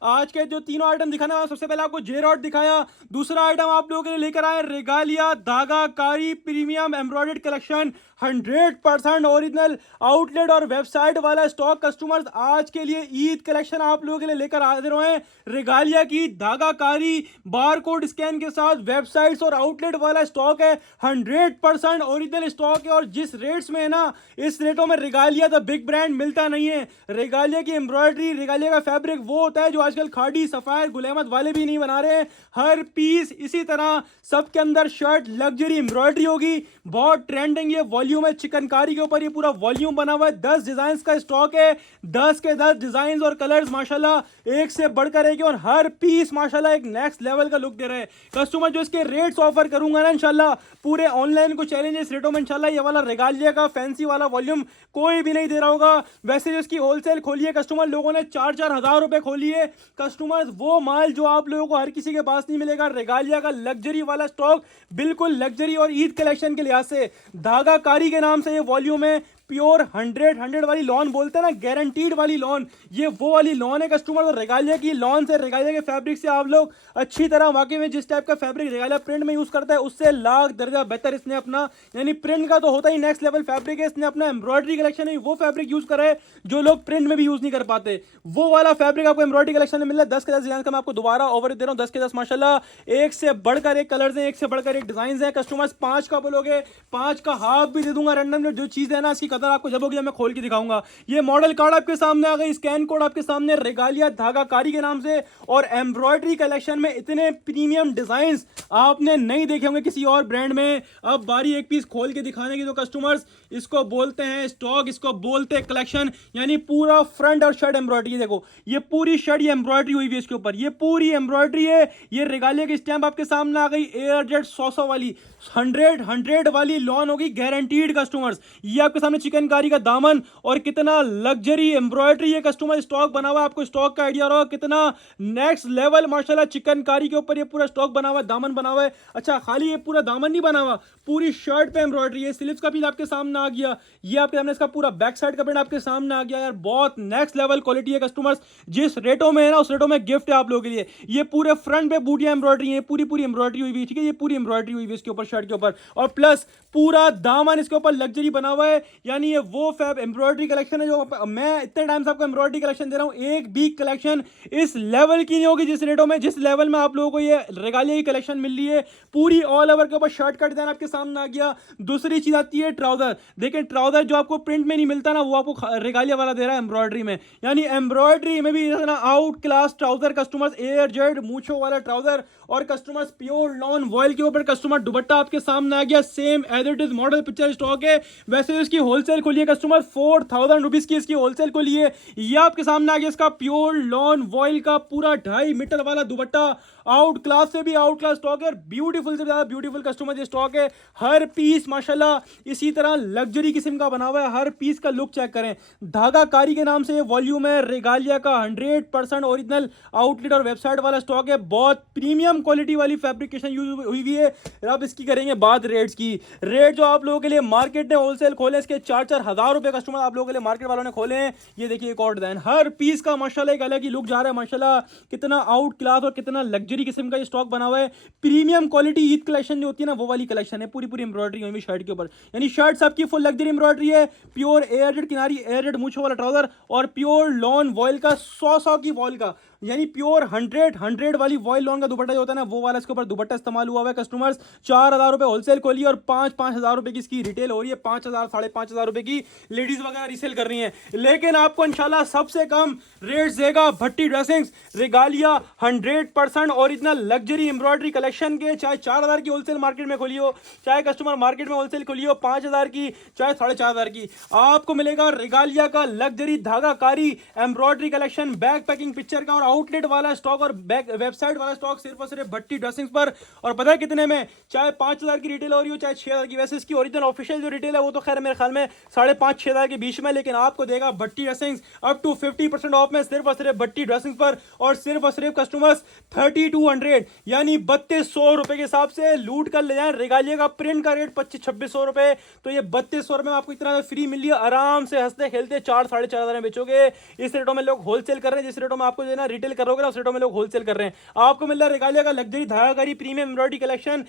आज के जो तीनों आइटम दिखाना, सबसे पहले आपको जे रॉड दिखाया, दूसरा आइटम आप लोगों के लिए लेकर आए रेगालिया धागा कारी premium embroidered collection, 100% original outlet और वेबसाइट वाला स्टॉक। कस्टमर्स आज के लिए ईद कलेक्शन आप लोगों के लिए लेकर हाजिर हुए हैं। रेगालिया की धागा कारी बारकोड स्कैन के साथ वेबसाइट्स और आउटलेट वाला स्टॉक है, 100% ओरिजिनल स्टॉक है। और जिस रेट्स में है ना, इस रेटों में रेगालिया द बिग ब्रांड मिलता नहीं है। रेगालिया की एम्ब्रॉयडरी, रेगालिया का फैब्रिक वो होता है जो आजकल खाड़ी सफायर गुल अहमद वाले भी नहीं बना रहे हैं। हर पीस इसी तरह सबके अंदर शर्ट लग्जरी एम्ब्रॉयडरी होगी, बहुत ट्रेंडिंग। ये वॉल्यूम है चिकनकारी के ऊपर, ये पूरा वॉल्यूम बना हुआ है। 10 डिजाइन का स्टॉक है, 10 के 10 डिजाइन और कलर्स माशाल्लाह एक से बढ़कर एक, और हर पीस माशाल्लाह एक नेक्स्ट लेवल का लुक दे रहे हैं। कस्टमर जो इसके रेट्स ऑफर करूंगा ना इंशाल्लाह, पूरे ऑनलाइन को चैलेंज है इस रेटों में इंशाल्लाह। ये वाला रेगालिया का फैंसी वाला वॉल्यूम कोई भी नहीं दे रहा होगा। वैसे जो इसकी होलसेल खोली है कस्टमर लोगों ने 4-4 हज़ार रुपए खोली है। कस्टमर्स वो माल जो आप लोगों को हर किसी के पास नहीं मिलेगा। रेगालिया का लग्जरी वाला स्टॉक, बिल्कुल लग्जरी और ईद कलेक्शन के लिहाज से। धागा कारी के नाम से ये वॉल्यूम है, प्योर 100 वाली लॉन बोलते हैं ना, गारंटीड वाली लॉन, ये वो वाली लॉन है कस्टमर। और रेगालिया की लॉन से, रेगालिया के फैब्रिक से आप लोग अच्छी तरह वाकई में जिस टाइप का फैब्रिक रेगालिया प्रिंट में यूज करता है उससे लाख दर्जा बेहतर इसने अपना, यानी प्रिंट का तो होता ही नेक्स्ट लेवल फैब्रिक है, इसने अपना एम्ब्रॉयडरी कलेक्शन है वो फैब्रिक यूज करा है जो लोग प्रिंट में भी यूज नहीं कर पाते। वो वाला फैब्रिक आपको एम्ब्रॉयडरी कलेक्शन में मिल रहा है। 10 के 10 डिजाइन का मैं आपको दोबारा ओवर दे रहा हूँ, 10 के 10 माशाल्लाह एक से बढ़कर एक कलर्स हैं, एक से बढ़कर एक डिजाइन है। कस्टमर्स 5 का बोलोगे 5 का हाफ भी दे दूंगा रैंडम। जो चीज है ना इसकी कदर आपको जब होगी मैं खोल के दिखाऊंगा। ये मॉडल कार्ड आपके सामने आ गई, स्कैन कोड आपके सामने, रेगालिया धागाकारी के नाम से। और एम्ब्रॉयडरी कलेक्शन में इतने प्रीमियम डिजाइन आपने नहीं देखे होंगे किसी और ब्रांड में। अब बारी एक पीस खोल के दिखाने की। तो कस्टमर्स इसको बोलते हैं स्टॉक, इसको बोलते हैं कलेक्शन, यानी पूरा फ्रंट और शर्ट एम्ब्रॉयडरी। देखो ये पूरी शर्ट ये एम्ब्रॉयडरी हुई है इसके ऊपर, ये पूरी एम्ब्रॉयडरी है। ये रेगालिया की स्टैंप आपके सामने आ गई, एयरजेट 100 वाली 100 वाली लॉन होगी गारंटीड कस्टमर्स। ये आपके सामने चिकनकारी का दामन और कितना लग्जरी एम्ब्रॉयडरी है कस्टमर। स्टॉक बना हुआ है, आपको स्टॉक का आइडिया रहा कितना नेक्स्ट लेवल माशाल्लाह चिकनकारी के ऊपर ये पूरा स्टॉक बना हुआ है, दामन बना हुआ है। अच्छा खाली ये पूरा दामन नहीं बना हुआ, पूरी शर्ट पे एम्ब्रॉयडरी है। स्लीव्स का पीस आपके सामने आ गया, ये आपके सामने इसका पूरा बैक साइड का प्रिंट आपके सामने आ गया। यार बहुत नेक्स्ट लेवल क्वालिटी है कस्टमर्स, जिस रेटों में है ना उस रेटों में गिफ्ट है आप लोगों के लिए। ये पूरे फ्रंट पे बूटियां एम्ब्रॉयडरी है, पूरी एम्ब्रॉयडरी हुई है, ठीक है। ये पूरी एम्ब्रॉयडरी हुई है इसके ऊपर शर्ट के ऊपर, और प्लस पूरा दामन इसके ऊपर लग्जरी बना हुआ है। यानी ये वो फैब एम्ब्रॉयडरी कलेक्शन है जो मैं इतने टाइम से आपको एम्ब्रॉयडरी कलेक्शन दे रहा हूं। एक भी कलेक्शन इस लेवल की नहीं होगी जिस रेटों में, जिस लेवल में आप लोगों को ये रेगालिया की कलेक्शन मिल रही है। पूरी ऑल ओवर के ऊपर शर्ट का डिजाइन आपके सामने आ गया। दूसरी चीज आती है ट्राउजर। देखें ट्राउजर जो आपको प्रिंट में नहीं मिलता ना, वो आपको रेगालिया वाला दे रहा है एम्ब्रॉयडरी में। यानी एम्ब्रॉयडरी में भी out class trouser customers, air jet मूछो वाला ट्राउजर, और कस्टमर्स प्योर लॉन वॉयल के ऊपर कस्टमर दुपट्टा आपके सामने आ गया। Same as it is model picture stock है। वैसे इसकी होलसेल खोलिए कस्टमर 4000 रुपीज की इसकी होलसेल खोलिए। ये आपके सामने आ गया इसका प्योर लॉन वॉयल का पूरा 2.5 मीटर वाला दुपट्टा। आउट क्लास से भी आउट क्लास स्टॉक है, ब्यूटीफुल से ज्यादा ब्यूटीफुल कस्टमर ये स्टॉक है। हर पीस माशाल्लाह इसी तरह लग्जरी किस्म का बना हुआ है। हर पीस का लुक चेक करें। धागाकारी के नाम से ये वॉल्यूम है। रेगालिया का 100% ओरिजिनल आउटलेट और वेबसाइट वाला स्टॉक है। बहुत प्रीमियम क्वालिटी वाली फैब्रिकेशन यूज हुई हुई है। अब इसकी करेंगे बात रेट्स की। रेट जो आप लोगों के लिए मार्केट ने होलसेल खोले इसके 4-4 हज़ार रुपए कस्टमर आप लोगों के लिए मार्केट वालों ने खोले हैं। ये देखिए एक और डिजाइन, हर पीस का माशाल्लाह एक अलग ही लुक जा रहा है। माशाल्लाह कितना आउट क्लास और कितना लग्जरी किस्म का ये स्टॉक बना हुआ है। प्रीमियम क्वालिटी ईद कलेक्शन जो होती है ना वो वाली कलेक्शन है। पूरी एम्ब्रॉयडरी हुई शर्ट के ऊपर, यानी शर्ट सबकी फुल लग्जरी एम्ब्रॉयडरी है। प्योर एयरजेड किनारी, एयरजेड मूछों वाला ट्राउजर, और प्योर लॉन वॉयल का 100 की वॉल का, यानी प्योर 100 वाली वॉयल लॉन का दुपट्टा जो होता है ना वो वाला इसके ऊपर दुपट्टा इस्तेमाल हुआ है। कस्टमर्स 4000 रुपए होलसेल खोली और 5-5 हजार रुपए की इसकी रिटेल हो रही है। 5000 5,500 रुपए की लेडीज वगैरह रीसेल कर रही हैं। लेकिन आपको इंशाल्लाह सबसे कम रेट्स देगा Bhatti dressings. Regalia 100% original luxury embroidery collection के, चाहे 4000 की होलसेल मार्केट में खोली हो, चाहे कस्टमर मार्केट में होलसेल खोली हो 5000 की, चाहे 4500 की, आपको मिलेगा रेगालिया का लग्जरी धागाकारी embroidery collection, back packing picture का और आउटलेट वाला स्टॉक और बैक वेबसाइट वाला स्टॉक सिर्फ और सिर्फ भट्टी ड्रेसिंग्स पर। और पता है कितने में? चाहे 5000 की रिटेल हो रही हो, चाहे 6000 की। वैसे इसकी ओरिजिनल ऑफिशियल जो रिटेल है वो तो खैर मेरे ख्याल में 5,500-6,000 के बीच में, लेकिन आपको देगा Bhatti dressings up to 50% of में सिर्फ और सिर्फ भट्टी ड्रेसिंग्स पर। और सिर्फ कस्टमर्स 3200 यानी 3200 रुपए के हिसाब से लूट कर ले जाएं। रेगालिया का प्रिंट का रेट 2500-2600 रुपए, तो ये 3200 रुपए में आपको इतना फ्री मिल रही है। आराम से हंसते खेलते 4-4,500 में बेचोगे। इस रेटों में लोग होलसेल कर रहे हैं, जिस रेटों में आपको जो है ना रिटेल करोगे ना उस रेटों में लोग होलसेल कर रहे हैं। आपको मिल रहा है रेगालिया का लग्जरी धागाकारी प्रीमियम एम्ब्रॉयडरी कलेक्शन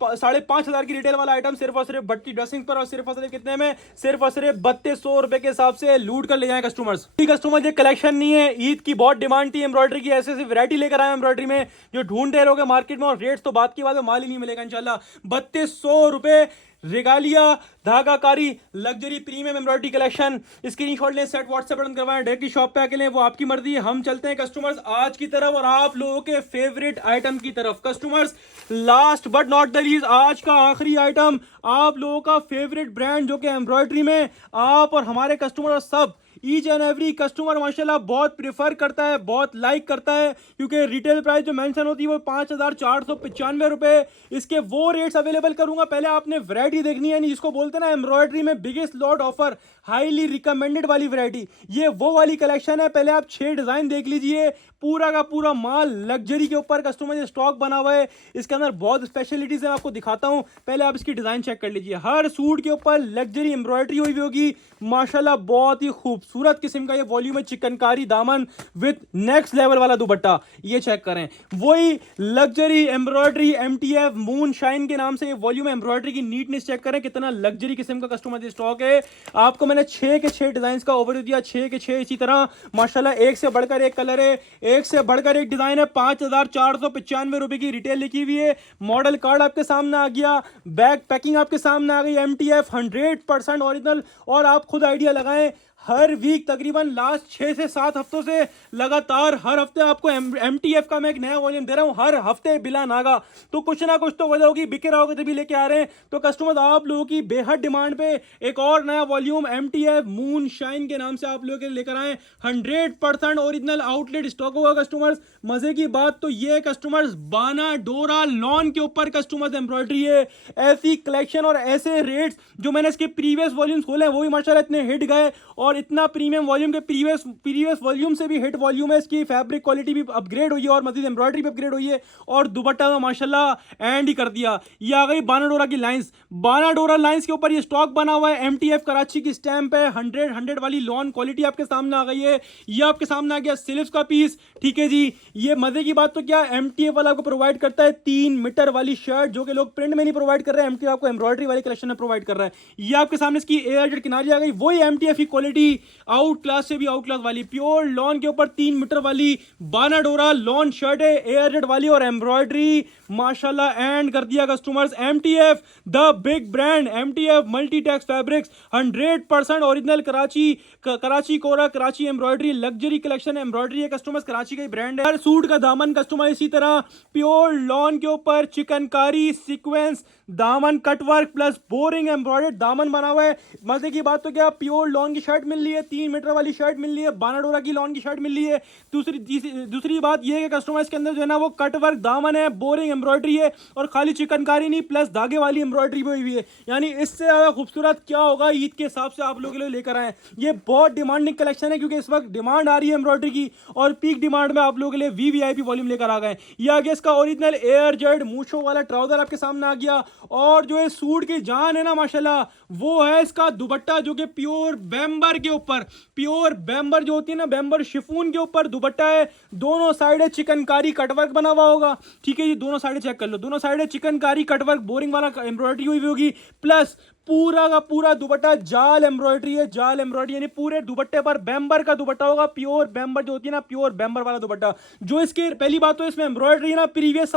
5,500 की रिटेल वाला आइटम सिर्फ और सिर्फ भट्टी ड्रेसिंग पर, और सिर्फ और सिर्फ कितने में? सिर्फ और सिर्फ 3200 रुपए के हिसाब से लूट कर ले जाए कस्टमर्स। कस्टमर ये कलेक्शन नहीं है, ईद की बहुत डिमांड थी एम्ब्रॉयडरी की, ऐसे वैरायटी लेकर आए एम्ब्रॉयडरी में जो ढूंढ रहे होगे मार्केट में। और रेट्स तो बात की बात है, माल ही नहीं मिलेगा इंशाल्लाह। 3200 रुपए रेगालिया धागाकारी luxury premium embroidery collection. Screenshot लें, सेट व्हाट्सएप बटन करवाएं, डायरेक्टली शॉप पे आके लें, वो आपकी मर्जी है। हम चलते हैं कस्टमर्स आज की तरफ और आप लोगों के फेवरेट आइटम की तरफ। Customers last but not the least, आज का आखिरी आइटम, आप लोगों का फेवरेट ब्रांड जो कि एम्ब्रॉयडरी में आप और हमारे कस्टमर और सब ईच एंड एवरी कस्टमर माशाल्लाह बहुत प्रेफर करता है, बहुत लाइक करता है, क्योंकि रिटेल प्राइस जो मेंशन होती है वो 5,495 रुपए। इसके वो रेट्स अवेलेबल करूंगा। पहले आपने वैरायटी देखनी है, जिसको बोलते हैं ना एम्ब्रॉयडरी में biggest lot offer, highly recommended वाली वैरायटी, ये वो वाली कलेक्शन है। पहले आप 6 डिजाइन देख लीजिए, पूरा का पूरा माल लग्जरी के ऊपर कस्टमर ये स्टॉक बना हुआ है। इसके अंदर बहुत स्पेशलिटीज है, आपको दिखाता हूं। पहले आप इसकी डिजाइन चेक कर लीजिए। हर सूट के ऊपर लग्जरी एम्ब्रॉयडरी हुई होगी माशाल्लाह, बहुत ही खूबसूरत खूबसूरत किस्म का ये वॉल्यूम है, चिकनकारी दामन विद नेक्स्ट लेवल वाला दुपट्टा, ये चेक करें। वही luxury embroidery MTF moon shine के नाम से ये वॉल्यूम एम्ब्रॉयडरी की नीटनेस चेक करें, कितना लग्जरी किस्म का कस्टमर स्टॉक है। आपको मैंने 6 के 6 डिजाइन का ओवरव्यू दिया, 6 के 6 इसी तरह माशाल्लाह एक से बढ़कर एक कलर है, एक से बढ़कर एक डिजाइन है। 5495 रुपए की रिटेल लिखी हुई है। मॉडल कार्ड आपके सामने आ गया, बैग पैकिंग आपके सामने आ गई, MTF 100% ओरिजिनल। और आप खुद आइडिया लगाएं, हर वीक तकरीबन लास्ट 6 से 7 हफ्तों से लगातार हर हफ्ते आपको MTF का मैं एक नया वॉल्यूम दे रहा हूं, हर हफ्ते बिला नागा। तो कुछ ना कुछ तो वजह होगी, बिके रहोगे तभी लेके आ रहे हैं। तो कस्टमर्स आप लोगों की बेहद डिमांड पे एक और नया वॉल्यूम MTF मून शाइन के नाम से आप लोगों के लिए लेकर आए। 100% ओरिजिनल आउटलेट स्टॉक होगा कस्टमर्स। मजे की बात तो ये कस्टमर्स बाना डोरा लॉन के ऊपर कस्टमर्स एम्ब्रॉयडरी है। ऐसी कलेक्शन और ऐसे रेट्स जो मैंने इसके प्रीवियस वॉल्यूम्स खोले हैं वो भी माशाल्लाह इतने हिट गए, और इतना प्रीमियम वॉल्यूम के प्रीवियस वॉल्यूम से भी हिट वॉल्यूम है। इसकी फैब्रिक क्वालिटी भी अपग्रेड हुई है और मजीद एम्ब्रॉयडरी भी अपग्रेड हुई है, और दुपट्टा तो माशाल्लाह एंड ही कर दिया। ये आ गई बानाडोरा की लाइंस। बानाडोरा लाइंस के ऊपर ये स्टॉक बना हुआ है, MTF कराची की स्टैंप है, 100 वाली लॉन क्वालिटी आपके सामने आ गई है। ये आपके सामने आ गया सिल्क का पीस, ठीक है जी। ये मजे की बात तो क्या, MTF वाला आपको प्रोवाइड करता है 3 मीटर वाली शर्ट, जो कि लोग प्रिंट में नहीं प्रोवाइड कर रहे हैं, MTF आपको एम्ब्रॉयडरी वाली कलेक्शन में प्रोवाइड कर रहा है। ये आपके सामने इसकी एयरजेट किनारी आ गई, वही MTF की क्वालिटी आउट क्लास से भी आउट क्लास वाली, प्योर लॉन के ऊपर 3 मीटर वाली बानाडोरा लॉन शर्ट है, एयरजेट वाली, और एम्ब्रॉयडरी माशाल्लाह एंड कर दिया customers. MTF the big brand, MTF Multitex fabrics, 100% original Karachi कोरा Karachi embroidery luxury collection embroidery है कस्टमर्स, कराची का ही ब्रांड है। हर सूट का दामन कस्टमर इसी तरह प्योर लॉन के ऊपर चिकनकारी सीक्वेंस दामन कटवर्क प्लस बोरिंग एम्ब्रॉयडर्ड दामन बना हुआ है। मजे की बात तो क्या, प्योर लॉन की शर्ट मिल रही है, 3 मीटर वाली शर्ट मिल रही है, बानाडोरा की लॉन की शर्ट मिल रही है। दूसरी बात यह है कि कस्टमाइज के अंदर जो है ना वो कटवर्क दामन है, बोरिंग एम्ब्रॉयडरी है, और खाली चिकनकारी नहीं प्लस धागे वाली एम्ब्रॉयडरी भी हुई है। यानी इससे ज्यादा खूबसूरत क्या होगा, ईद के हिसाब से आप लोगों के लिए लेकर आए। ये बहुत डिमांडिंग कलेक्शन है क्योंकि इस वक्त डिमांड आ रही है एम्ब्रॉयडरी की, और पीक डिमांड में आप लोगों के लिए VVIP वॉल्यूम लेकर आ गए। ये आ गया इसका ओरिजिनल एयर जेड मूछों वाला ट्राउजर आपके सामने आ गया, और जो इस सूट की जान है ना माशाल्लाह वो है इसका दुपट्टा, जो कि प्योर बैम्बर के ऊपर, प्योर बैम्बर जो होती है ना, बैम्बर शिफॉन के ऊपर दुपट्टा है। दोनों साइड चिकनकारी कटवर्क बना हुआ होगा, ठीक है जी। दोनों साइड चेक कर लो, दोनों साइड चिकनकारी कटवर्क बोरिंग वाला एम्ब्रॉयडरी हुई होगी, प्लस पूरा का पूरा दुपट्टा जाल एम्ब्रॉयडरी है, जाल एम्ब्रॉयडरी, यानी पूरे दुपट्टे पर बैम्बर का दुपट्टा होगा, प्योर बैम्बर जो होती है ना, प्योर बैम्बर वाला दुपट्टा। जो इसके पहली बात तो इसमें एम्ब्रॉयडरी है ना, प्रीवियस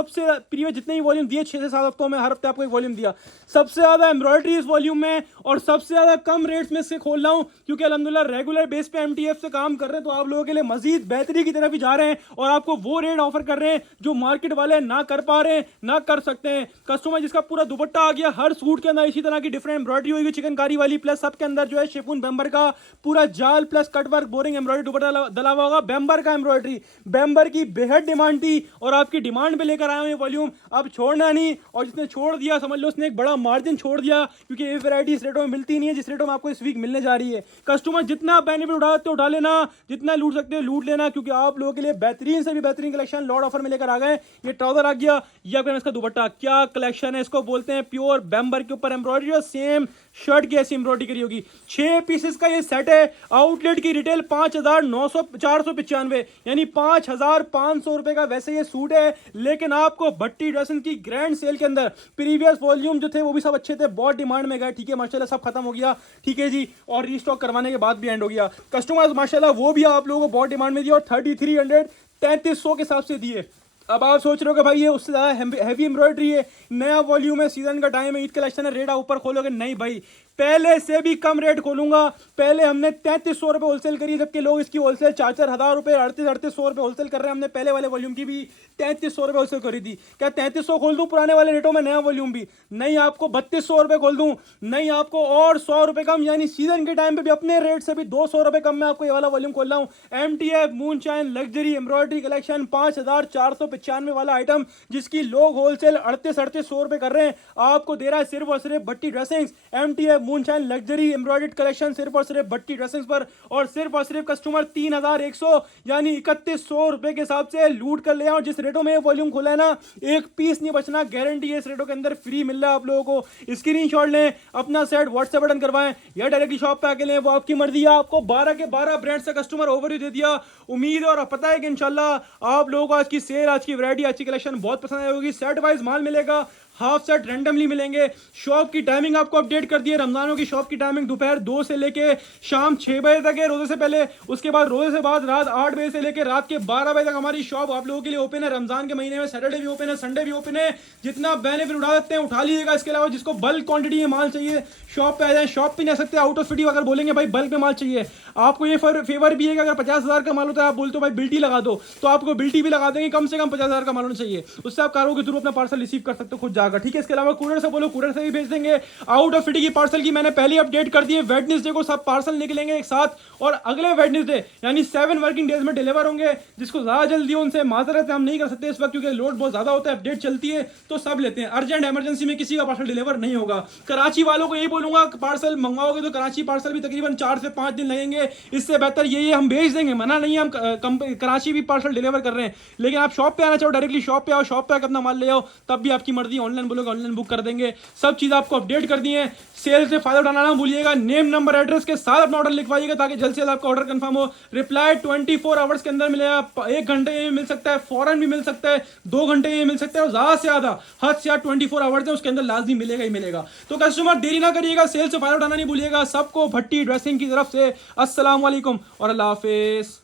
जितने ही वॉल्यूम दिए 6 से 7 हफ्तों में, हर हफ्ते आपको एक वॉल्यूम दिया, सबसे ज्यादा एम्ब्रॉयडरी इस वॉल्यूम में, और सबसे ज्यादा कम रेट्स में इससे खोल रहा हूं क्योंकि अल्हम्दुलिल्लाह रेगुलर बेस पे MTF से काम कर रहे हैं, तो आप लोगों के लिए मजीद बेहतरी की तरफ ही जा रहे हैं, और आपको वो रेट ऑफर कर रहे हैं जो मार्केट वाले ना कर पा रहे हैं, ना कर सकते हैं। कस्टमर जिसका पूरा दुपट्टा आ गया, हर सूट के अंदर इसी तरह की डिफरेंट एम्ब्रॉयडरी होगी चिकनकारी वाली, प्लस सबके अंदर जो है शिफॉन बैम्बर का पूरा जाल प्लस कटवर्क बोरिंग एम्ब्रॉयडरी दुपट्टा डला हुआ होगा, बैम्बर का एम्ब्रॉयडरी। बैम्बर की बेहद डिमांड थी और आपकी डिमांड पे लेकर आए हैं वॉल्यूम, अब छोड़ना नहीं, और जिसने छोड़ दिया समझ लो उसने एक बड़ा मार्जिन छोड़ दिया, क्योंकि ये वैरायटी इस रेटों में मिलती नहीं है जिस रेटों में आपको इस वीक मिलने जा रही है। कस्टमर जितना बेनिफिट उठा सकते हो उठा लेना, जितना लूट सकते हो लूट लेना, क्योंकि आप लोगों के लिए बेहतरीन से भी बेहतरीन कलेक्शन लॉट ऑफर में लेकर आ गए। ये ट्राउजर आ गया, ये आपका इसका दुपट्टा, क्या कलेक्शन है, इसको बोलते हैं प्योर बैम्बर के ऊपर एम्ब्रॉयडरी, और सेम शर्ट की ऐसी एम्ब्रॉयडरी करी होगी। 6 पीसेस का ये सेट है, आउटलेट की रिटेल 5,495 यानी 5,500 रुपए का वैसे ये सूट है, लेकिन आपको भट्टी ड्रेसेस की ग्रैंड सेल के अंदर प्रीवियस वॉल्यूम जो थे वो भी सब अच्छे थे, बहुत डिमांड में गए, ठीक है माशाल्लाह सब खत्म हो गया, ठीक है जी, और रीस्टॉक करवाने के बाद भी एंड हो गया। कस्टमर्स माशाल्लाह वो भी आप लोगों को बहुत डिमांड में दिया, और 3300 3300 के हिसाब से दिए। अब आप सोच रहे हो कि भाई ये उससे ज़्यादा हैवी एम्ब्रॉयडरी है, नया वॉल्यूम है, सीजन का टाइम है, ईद कलेक्शन है, रेट ऊपर खोलोगे, नहीं भाई पहले से भी कम रेट खोलूंगा। पहले हमने 3300 रुपये होलसेल करी, जबकि लोग इसकी होलसेल 4-4 हज़ार रुपये 3800 रुपये होलसेल कर रहे हैं। हमने पहले वाले वॉल्यूम की भी 3300 रुपये होलसेल करी थी। क्या 3300 खोल दूं पुराने वाले रेटों में नया वॉल्यूम भी? नहीं, आपको 3200 रुपये खोल दूं, नहीं आपको और 100 रुपये कम, यानी सीजन के टाइम पे भी अपने रेट से भी 200 रुपये कम में आपको ये वाला वॉल्यूम खोल रहा हूँ। MTF moonshine luxury embroidery collection 5495 वाला आइटम, जिसकी लोग होलसेल 3800 रुपये कर रहे हैं, आपको दे रहा है सिर्फ और सिर्फ Bhatti dressings. MTF moonshine luxury embroidered collection सिर्फ और सिर्फ भट्टी ड्रेसिंग्स पर, और सिर्फ कस्टमर 3100 यानी 3100 रुपए के हिसाब से लूट कर ले आओ। जिस रेटों में वॉल्यूम खुला है ना, एक पीस नहीं बचना, गारंटी है। इस रेटों के अंदर फ्री मिल रहा है आप लोगों को। स्क्रीनशॉट लें, अपना सेट व्हाट्सएप बटन करवाएं या डायरेक्टली शॉप पे आके लें, वो आपकी मर्जी है। आपको 12 के 12 ब्रांड से कस्टमर ओवरव्यू दे दिया। उम्मीद है और पता है कि इंशाल्लाह आप लोगों को आज की सेल, आज की वैरायटी, आज की कलेक्शन बहुत पसंद आई होगी। सेट वाइज माल मिलेगा, हाफ सेट रैंडमली मिलेंगे। शॉप की टाइमिंग आपको अपडेट कर दी है। रमजानों की शॉप की टाइमिंग दोपहर 2 से लेके शाम 6 बजे तक है, रोजे से पहले। उसके बाद रोजे से बाद रात 8 बजे से लेकर रात के 12 बजे तक हमारी शॉप आप लोगों के लिए ओपन है। रमजान के महीने में सैटरडे भी ओपन है, संडे भी ओपन है। जितना बेनिफिट उठा सकते हैं उठा लीजिएगा। इसके अलावा जिसको बल्क क्वांटिटी में माल चाहिए शॉप पे आ जाए। शॉप पे नहीं आ सकते, आउट ऑफ सिटी अगर बोलेंगे भाई बल्क में माल चाहिए, आपको ये फेवर भी है कि अगर 50,000 का माल होता है, आप बोलते हो भाई बिल्टी लगा दो, तो आपको बिल्टी भी लगा देंगे। कम से कम 50,000 का माल होना चाहिए, उससे आप कारों के थ्रू अपना पार्सल रिसीव कर सकते हो खुद जाकर, ठीक है। इसके अलावा कुरियर से बोलो, कुरियर से भी भेज देंगे। आउट ऑफ सिटी की पार्सल की मैंने पहले अपडेट कर दी है। वेडनेसडे को सब पार्सल निकलेंगे एक साथ, और अगले वेडनेसडे यानी 7 वर्किंग डेज में डिलीवर होंगे। जिसको ज्यादा जल्दी हो उनसे माजरत है, हम नहीं कर सकते इस वक्त क्योंकि लोड बहुत ज्यादा होता है, अपडेट चलती है तो सब लेते हैं। अर्जेंट इमरजेंसी में किसी का पार्सल डिलीवर नहीं होगा। कराची वालों को यही बोलूंगा, पार्सल मंगवाओगे तो कराची पार्सल भी तकरीबन 4 से 5 दिन लगेंगे। इससे बेहतर ये हम भेज देंगे, मना नहीं है, हम कराची भी पार्सल डिलीवर कर रहे हैं। लेकिन आप शॉप पे आना चाहो, डायरेक्टली शॉप पे आओ, शॉप पे आकर अपना माल ले आओ, तब भी आपकी मर्जी। ऑनलाइन बोलोगे ऑनलाइन बुक कर देंगे। सब चीज़ आपको अपडेट कर दी है। सेल से फायदा उठाना ना भूलिएगा। नेम नंबर एड्रेस के साथ अपना ऑर्डर लिखवाइएगा ताकि जल्द से जल्द आपका ऑर्डर कंफर्म हो। रिप्लाई 24 आवर्स के अंदर मिलेगा। 1 घंटे में मिल सकता है, फौरन भी मिल सकता है, 2 घंटे में मिल सकता है, और ज्यादा से ज्यादा हद से 24 आवर्स है उसके अंदर लाजमी मिलेगा ही मिलेगा। तो कस्टमर देरी ना करिएगा, सेल से फायदा उठाना नहीं भूलिएगा। सबको भट्टी ड्रेसिंग की तरफ से अस्सलाम वालेकुम और अल्लाह हाफिज।